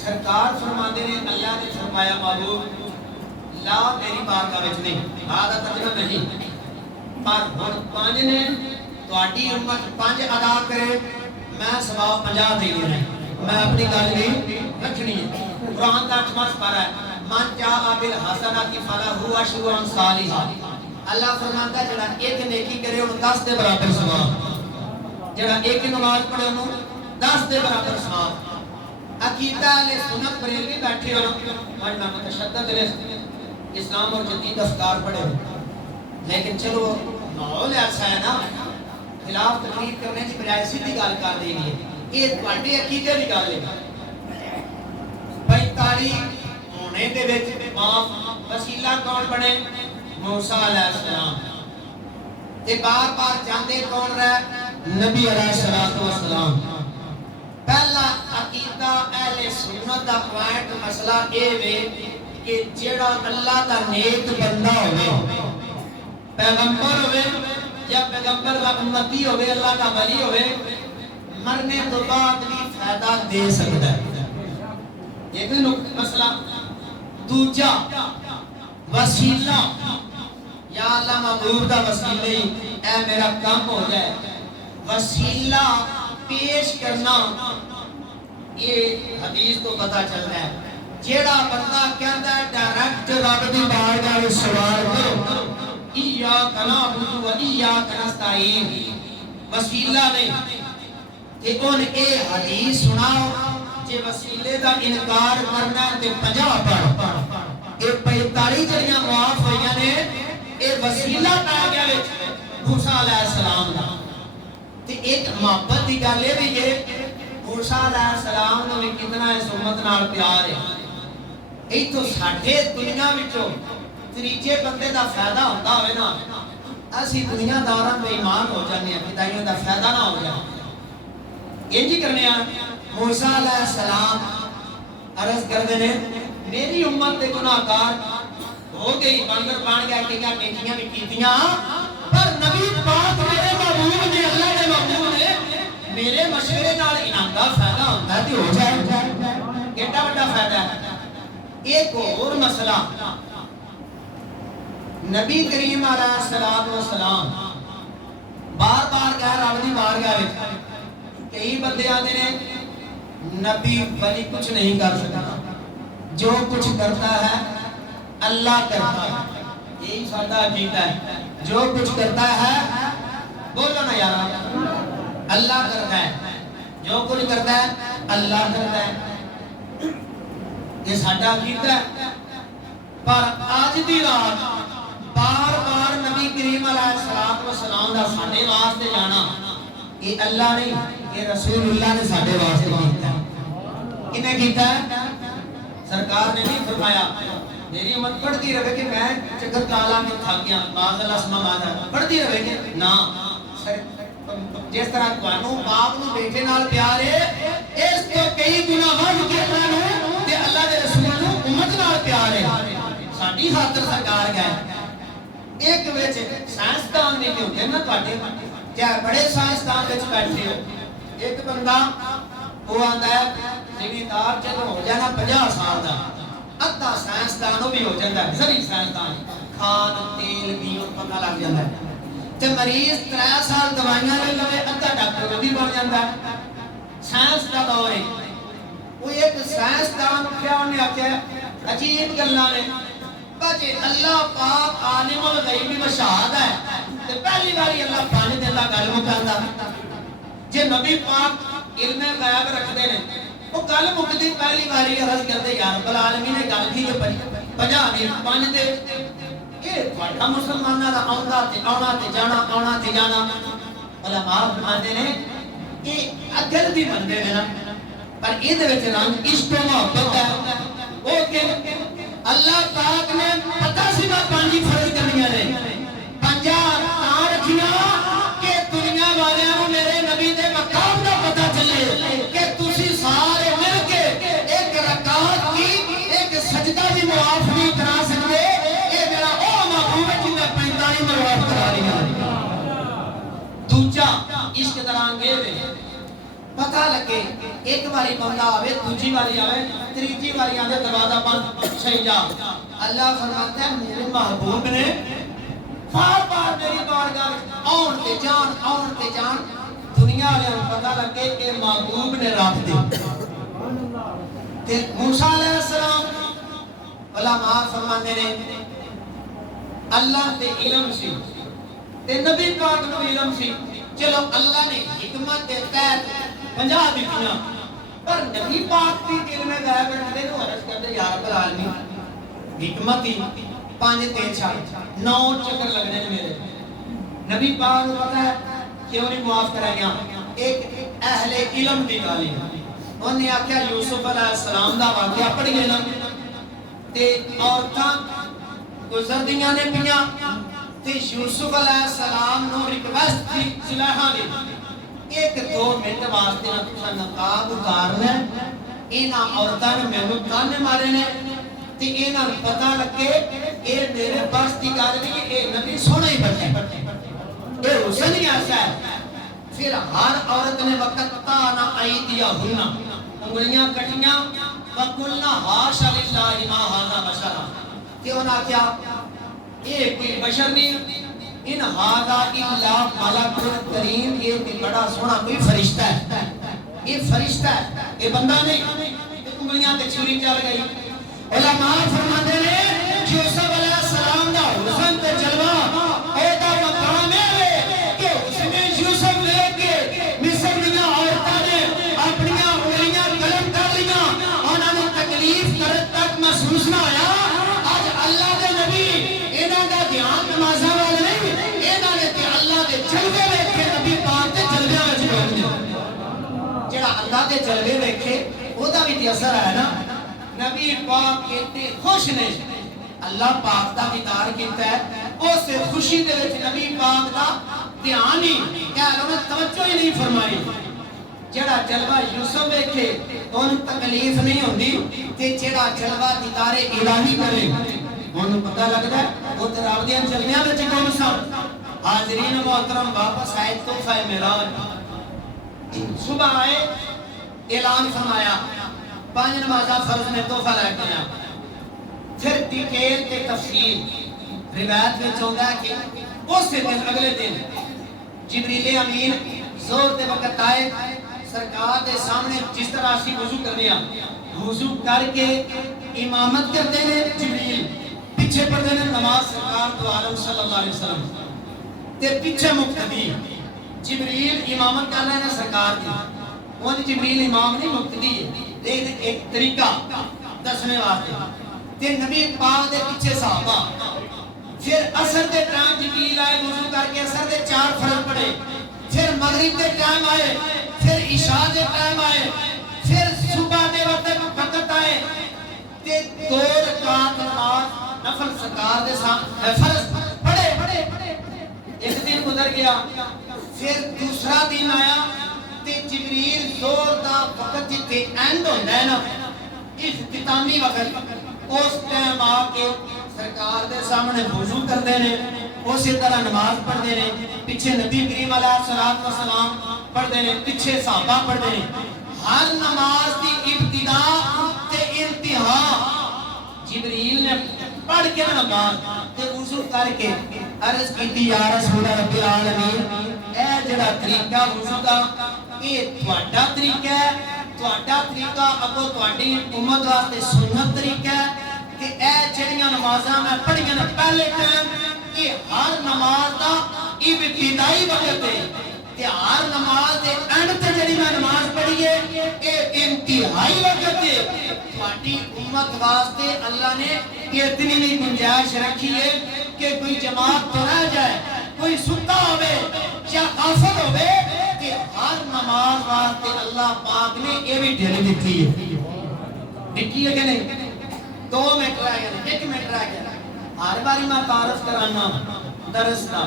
سرکار فرماتے ہیں اللہ نے فرمایا محبوب لا میری بارگاہ وچ نہیں آدھا ترجمہ نہیں پر ہن پانچ نے تہاڈی امت پانچ ادا کرے میں ثواب 50 دے دینا میں اپنی گل نہیں رکھنی ہے قرآن کا 8واں سپارہ ہے من جاء بالحسنۃ فلہ عشر امثالھا اللہ فرماتا ہے جڑا ایک نیکی کرے انہوں 10 دے برابر ثواب جڑا ایک نماز پڑھے انہوں 10 دے برابر ثواب عقیدہ اہل سنت بریلوی بیٹھے ہو ورنہ متشدد اسلام اور جدید افکار پڑھے ہو لیکن چلو ماحول ایسا ہے نا خلاف تقریر کرنے کی بجائے سیدھی گل کر دیں گے یہ تواڈے عقیدے دی گل ہے 45 ہونے دے وچ امام وسیلہ کون بنے موسیٰ علیہ السلام تے بار بار جاندے کون رہے نبی علیہ السلام پہلا عقیدہ اہل سنت دا پوائنٹ مسئلہ اے وے کہ جڑا اللہ دا نیک بندہ ہوئے پیغمبر ہوئے یا پیغمبر دا امتی ہوئے اللہ دا ولی ہوئے مرنے تو بعد بھی فائدہ دے سکتا ہے یہ بھی مسئلہ دوجا وسیلہ یا اللہ محبوب دا وسیلہ اے میرا کام ہو جائے وسیلہ پیش کرنا یہ حدیث تو پتہ چلتا ہے جیڑا بندہ کہتا ہے ڈائریکٹ رب دی بارگاہ وچ سوال کرو ایاک نعبد و ایاک نستعین وسیلہ نہیں کہ ان اے حدیث سناؤ جے وسیلے دا انکار کرنا ہے تے 50 پڑھ اے 45 جڑیاں معاف ہوئیاں نے اے وسیلہ پا گیا وچ موسیٰ علیہ السلام دا تے ایک محبت دی گل اے وی ہے موسیٰ علیہ السلام نو بھی کتنا اس امت نال پیار ہے ایتھوں ساڈے دنیا وچوں تریجے بندے دا فائدہ ہوندا ہوئے نا اسی دنیا داراں تے ایمان ہو جانے ہیں خدائیوں دا فائدہ نہ ہو جائے انج کرنے ہیں موسیٰ علیہ السلام عرض کردے نے میری امت تے گناہگار ہو گئی بندر بن گیا کیاں نیکیاں بھی کیتیاں پر نبی پاک میرے محبوب نے اللہ دے محبوب نے میرے مشورے نال انہاں دا فائدہ ہوندا تے ہو جائے کیڈا بڑا فائدہ ہے ایک اور مسئلہ نبی کریم علیہ السلام بار بار کہہ رب دی بارگاہ وچ کئی بندے آندے نے نبی ولی کچھ نہیں کر سکتا جو کچھ کرتا ہے اللہ کرتا ہے یہی سادہ عقیدہ ہے جو کچھ کرتا ہے بولو نا یار اللہ کرتا ہے جو کچھ کرتا ہے اللہ کرتا ہے یہ سادہ عقیدہ ہے پر آج دی رات بار بار نبی کریم علیہ السلام دا ساڈے واسطے جانا یہ اللہ نہیں یہ رسول اللہ نے ساڈے واسطے کیتا ہے کنے کیتا ہے سرکار نے نہیں فرمایا میری امت پڑھتی رہے کہ میں چکر کالا میں تھک گیا باز اللہ اسما مادا پڑھتی رہے کہ نا جس طرح تانوں باپ نو بیٹے نال پیار ہے اس تو کئی گنا ود کے اللہ تے اللہ دے رسول نو امت نال پیار ہے ساڈی خاطر سرکار گئے ایک وچ سائنسدان نے کہ ہوندے نا تواڈے کیا بڑے سائنسدان وچ بیٹھے ہو ایک بندہ وہ آندا ہے زمیندار جدوں ہو جانا 50 سال دا ادھا سائنسدان بھی ہو جاتا ہے زری سائنسدان کھاد تیل دیوں پتہ لگ جاتا ہے تے مریض 3 سال دوائیاں لے لوے ادھا ڈاکٹر بھی بن جاتا ہے سائنس دا دور ہے وہ ایک سائنسدان کیا انہیں آکھیا عجیب گلاں نے بجے اللہ پاک عالم الغیب و شہادہ ہے تے پہلی باری اللہ پانی دے اللہ گل مکاندا جے نبی پاک علم غیب رکھدے نے وہ گل مکدی پہلی باری عرض کردے یا رب العالمین نے گل کی جو 50 نہیں 5 دے یہ تھوڑا مسلماناں دا آوندا تے جانا علماء فرماندے نے یہ عدل دی بندے نے نا پر ایں دے وچ رنگ عشق و محبت ہے او کہ اللہ پاک نے پتہ سی میں 5 فرض کرنیاں نے 50 تاں رکھیاں کہ دنیا والیاں نوں میرے نبی دے مقام دا پتہ چلے کہ تسی سارے مل کے ایک رکعت کی ایک سجدہ بھی معاف نہیں کرا سکتے اے میرا او محبوب ہے جن نے 45 معاف کرا لیا دوجا عشق درانگے وے پتہ لگے ایک باری بندہ آوے دوسری باری آوے تیسری باری آوے دروازہ بند صحیح جا اللہ فرماتا ہے میرے محبوب نے بار بار میری بارگاہ آن تے جان دنیا والوں پتہ لگے کہ محبوب نے رات دی تے موسیٰ علیہ السلام علماء فرمانے نے اللہ تے علم سی تے نبی پاک نو علم سی چلو اللہ نے حکمت دے تحت 50 دیتیاں پر نبی پاک دی علم غیب رکھدے نو عرض کردے یا رب العالمین حکمت ہی 5 3 4 9 چکر لگنے نے میرے نبی پاک کو پتہ ہے کیوں نہیں معاف کرا گیا ایک اہل علم دی گل ہے انہوں نے آکھیا یوسف علیہ السلام دا واقعہ پڑھیے نا تے عورتاں گزردیاں نے پیاں تے یوسف علیہ السلام نو ریکویسٹ تھی زلیخا دی ایک 2 منٹ واسطے نہ تساں نقاب اتارنا انہاں عورتاں نے مینوں تانے مارے نے تے انہاں نوں پتہ لگے اے میرے بس دی گل نہیں اے نبی سونا ہی بچے اے حسن ہی ایسا ہے پھر ہر عورت نے وقت تانا ایدیا ہونا انگلیاں کٹیاں وَقُلْنَا حَاشَ لِلَّهِ مَا هَذَا بَشَرًا کہ انہاں کیا یہ کوئی بشر نہیں ان ہاذا الا ملک کریم یہ بھی بڑا سونا کوئی فرشتہ ہے یہ فرشتہ ہے یہ بندہ نہیں انگلیاں تے چھری چل گئی علماء فرماتے ہیں یوسف علیہ السلام دا حسن تے جلوہ اے دا مقام ہے کہ اس نے یوسف لے کے مصر دیاں عورتاں نے اپنی انگلیاں قلم کر لیاں انہاں نے تکلیف کرنے تک محسوس نہ ہویا آج اللہ دے نبی انہاں دا دھیان نمازاں وال نہیں انہاں نے تے اللہ دے جلوے ویکھے نبی پاک دے جلوے وچ بیٹھ جڑا اللہ دے جلوے ویکھے او دا بھی اثر ہے نا نبی پاک کہتے خوش نے اللہ پاک دا دیدار کیتا ہے اس خوشی دے وچ نبی پاک دا دھیان ہی کہہ لو توجہ ہی نہیں فرمائی جڑا جلوہ یوسف ویکھے اون تکلیف نہیں ہوندی تے جڑا جلوہ دیدار الہی کرے اون پتہ لگدا ہے او تے رب دیاں جلویاں وچ کون سا حاضرین محترم واپس آئے تحفہ معراج صبح آئے اعلان فرمایا 5 نمازاں فرض میں تحفہ لے کے آیا پھر ڈیٹیل تے تفصیل روایت میں ہوتا ہے کہ اس دن اگلے دن جبریل امین زور دے وقت آئے سرکار دے سامنے جس طرح اسی وضو کرنے وضو کر کے امامت کرتے ہیں جبریل پیچھے پڑھتے ہیں نماز سرکار دو عالم صلی اللہ علیہ وسلم تے پیچھے مقتدی جبریل امامت کر رہے ہیں سرکار کی وہ جبریل امام نہیں مقتدی ہے لیکن ایک طریقہ دسنے واسطے تے نبی پاک دے پیچھے صحابہ پھر عصر دے ٹائم جبریل آئے وضو کر کے عصر دے 4 فرض پڑھے پھر مغرب دے ٹائم آئے پھر عشاء دے ٹائم آئے پھر صبح دے وقت آئے تے 2 رکعت نماز نفل سرکار دے سامنے فرض پڑھے ایک دن گزر گیا پھر دوسرا دن آیا تے جبریل زور دا وقت تے اینڈ ہوندا ہے نا اختتامی وقت اس ٹائم آ کے سرکار دے سامنے وضو کرتے ہیں اسی طرح نماز پڑھتے ہیں پیچھے نبی کریم علیہ الصلوۃ والسلام پڑھتے ہیں پیچھے صحابہ پڑھتے ہیں ہر نماز کی ابتدا تے انتہا جبریل نے پڑھ کے نماز تے وضو کر کے عرض کیتی یا رسول رب العالمین اے جڑا طریقہ وضو دا اے تہاڈا طریقہ ہے تہاڈا طریقہ اگوں تہاڈی امت واسطے سنت طریقہ ہے کہ اے جڑیاں نمازاں میں پڑھیاں نے پہلے ٹائم اے ہر نماز دا ابتدائی وقت ہے تے ہر نماز دے اینڈ تے جڑی میں نماز پڑھی ہے اے انتہائی وقت ہے تہاڈی امت واسطے اللہ نے اتنی بھی گنجائش رکھی ہے کہ کوئی جماعت تو رہ جائے کوئی ستا ہوئے یا غافل ہوئے کہ ہر نماز واسطے اللہ پاک نے یہ بھی ڈھیل دیتی ہے کہ نہیں 2 منٹ رہ گئے 1 منٹ رہ گیا ہر باری میں تعارف کرانا درس دا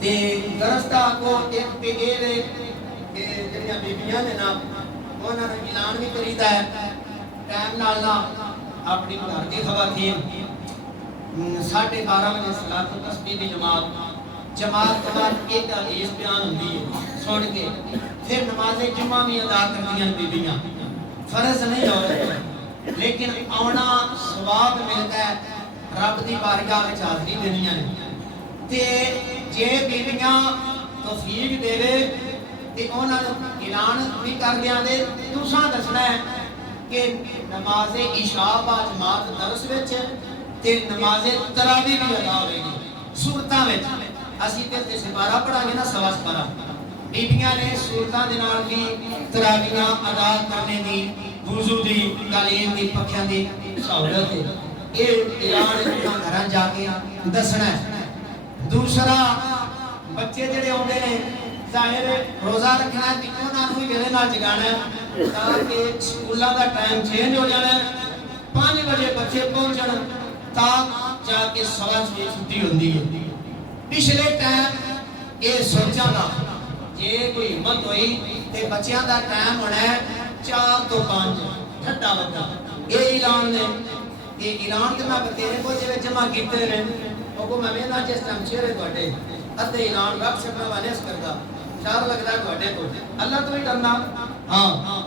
تے درس دا کو ایک پہ اے دے کہ جڑیاں بیبیاں نے نا انہاں نے اعلان بھی کریدا ہے ٹائم نال نا اپنی گھر دی خواتین 12:30 بجے صلاۃ التسبیح دی جماعت جماعت کے بعد ایک حدیث بیان ہوتی ہے سن کے پھر نماز جمعہ بھی ادا کرتی بیویاں فرض نہیں عورت لیکن آنا ثواب ملتا ہے رب دی بارگاہ وچ حاضری دینی ہے تے جے بیویاں توفیق دے تے انہاں نوں اعلان بھی کر دیاں دے تساں دسنا ہے کہ نماز عشاء با جماعت درس وچ تے نماز تراویح بھی ادا ہوے گی صورتاں وچ اسی تے سپارہ پڑھاں گے نا سوا سپارہ بیبیاں نے صورتاں دے نال بھی تراویح ادا کرنے دی وضو دی تعلیم دی پکھیاں دی سہولت ہے یہ اعلان گھراں جا کے دسنا ہے دوسرا بچے جڑے ہوندے نے ظاہر روزہ رکھنا ہے تے انہاں نوں ویلے نال جگانا ہے تاکہ سکولاں دا ٹائم چینج ہو جانا ہے 5 بجے بچے پہنچن تاکہ جا کے 6:30 چھٹی ہوندی ہے پچھلے ٹائم یہ سوچاں گا جے کوئی ہمت ہوئی تے بچیاں دا ٹائم ہونا ہے 4 تو 5 ٹھڈا وقت یہ اعلان نے یہ اعلان تے میں بتیرے کو جے جمع کیتے نے او کو میں نہ جس ٹائم چہرے تواڈے ادھے اعلان رکھ سکنا والے اس کردا چار لگدا ہے تواڈے کو اللہ تو ہی ڈرنا ہاں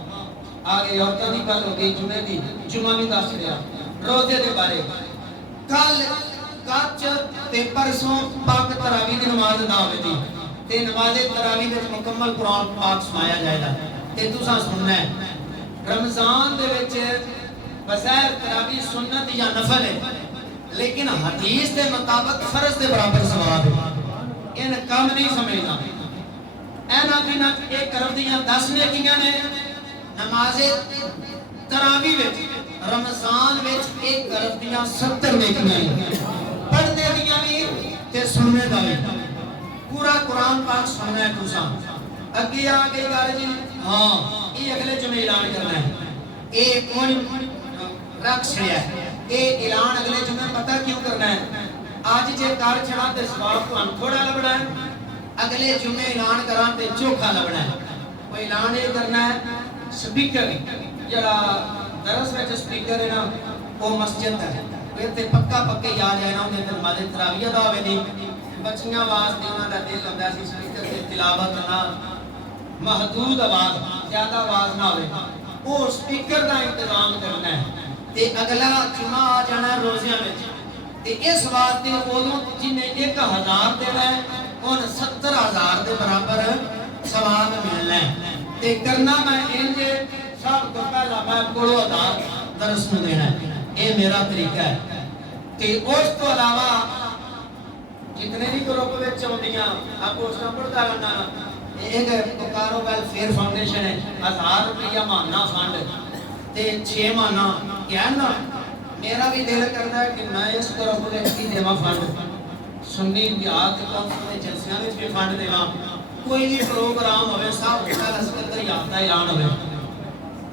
آگے عورتاں دی گل ہو گئی جمعے دی جمعہ بھی دس رہا روزے دے بارے کل کچ تے پرسوں پاک تراویح دی نماز ادا ہوئی تھی تے نماز تراویح وچ مکمل قرآن پاک سنایا جائے گا تے تساں سننا ہے رمضان دے وچ بظاہر تراویح سنت یا نفل ہے لیکن حدیث دے مطابق فرض دے برابر ثواب ہے ان کم نہیں سمجھنا اینا دنوں ایک طرف دیاں 10 نیکیاں نے نماز تراویح وچ رمضان وچ ایک طرف دیاں 70 نیکیاں ہیں پڑھنے دیاں بھی تے سننے دا بھی پورا قرآن پاک سننا ہے تساں اگے آ گئی گل جی ہاں یہ اگلے جمعے اعلان کرنا ہے اے کون رکھ چھڑیا ہے اے اعلان اگلے جمعے پتہ کیوں کرنا ہے آج جے کار چھڑا تے ثواب تو تھوڑا لبنا ہے اگلے جمعے اعلان کراں تے چوکھا لبنا ہے وہ اعلان یہ کرنا ہے سپیکر جڑا درس وچ سپیکر ہے نا وہ مسجد ہے وہ تے پکا پکے یاد ہے نا اون تے نماز تراویح ادا ہوے دی بچیاں آواز تے انہاں دا دل ہوندا سی سپیکر تے تلاوت نہ محدود آواز زیادہ آواز نہ ہوے وہ سپیکر دا انتظام کرنا ہے تے اگلا جمعہ آ جانا ہے روزیاں وچ تے اس واسطے اودوں جن 1000 دینا ہے ان 70000 دے برابر ثواب ملنا ہے تے کرنا میں انج سب کو پہلا میں کولو 1000 درس میں دینا ہے یہ میرا طریقہ ہے تے اس تو علاوہ جتنے بھی گروپ وچ ہوندیاں آپ اس نمبر پڑھدا رہنا ایک پکارو ویلفیئر فاؤنڈیشن ہے 1000 روپیہ مہینہ فنڈ تے 6 مہینہ کیا نا میرا بھی دل کرتا ہے کہ میں اس گروپ وچ کی دیواں فنڈ سنی دیہات کونسل دے جلسیاں وچ بھی فنڈ دیواں کوئی بھی پروگرام ہوے سب کا سکندر یافتہ اعلان ہوے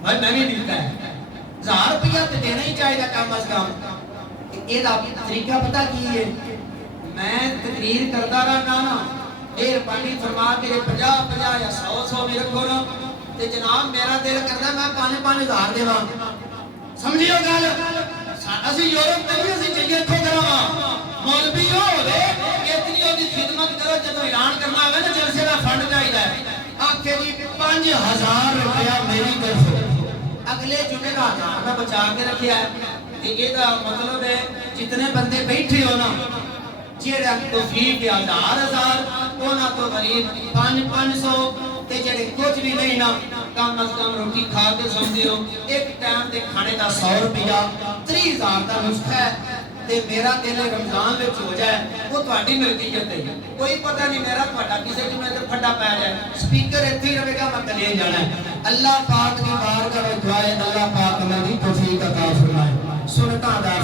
بھائی میں بھی دیتا ہے 1000 روپیہ تے دینا ہی چاہیے کم از کم یہ طریقہ پتہ کی ہے میں تقریر کرتا رہنا نا مہربانی فرما کے 50 یا 100 بھی رکھو نا تے جناب میرا دل کرتا میں 5-5 ہزار دیواں سمجھیو گل اسی یورپ تے نہیں اسی چاہیے اتھوں کراواں مولوی ہوے اتنی اودی خدمت کرو جدوں اعلان کرنا ہوے نا جلسے دا فنڈ چاہیدا ہے آکھے جی 5000 روپیہ میری طرف اگلے جمعے دا میں بچا کے رکھیا ہے تے اے دا مطلب ہے جتنے بندے بیٹھے ہو نا جیڑا توفیق 1000 انہاں تو غریب 500 تے جڑے کچھ بھی نہیں نا کم از کم روٹی کھا کے سوندے ہو ایک ٹائم دے کھانے دا 100 روپیہ 30000 دا نسخہ ہے تے میرا دل رمضان وچ ہو جائے وہ تہاڈی ملکیت ہے کوئی پتہ نہیں میرا تہاڈا کسے جمعے تے پھڈا پے جائے سپیکر ایتھے ہی رہے گا میں کلے جانا ہے اللہ پاک دی بارگاہ وچ دعا ہے اللہ پاک ہمیں توفیق عطا فرمائے سنتا ادا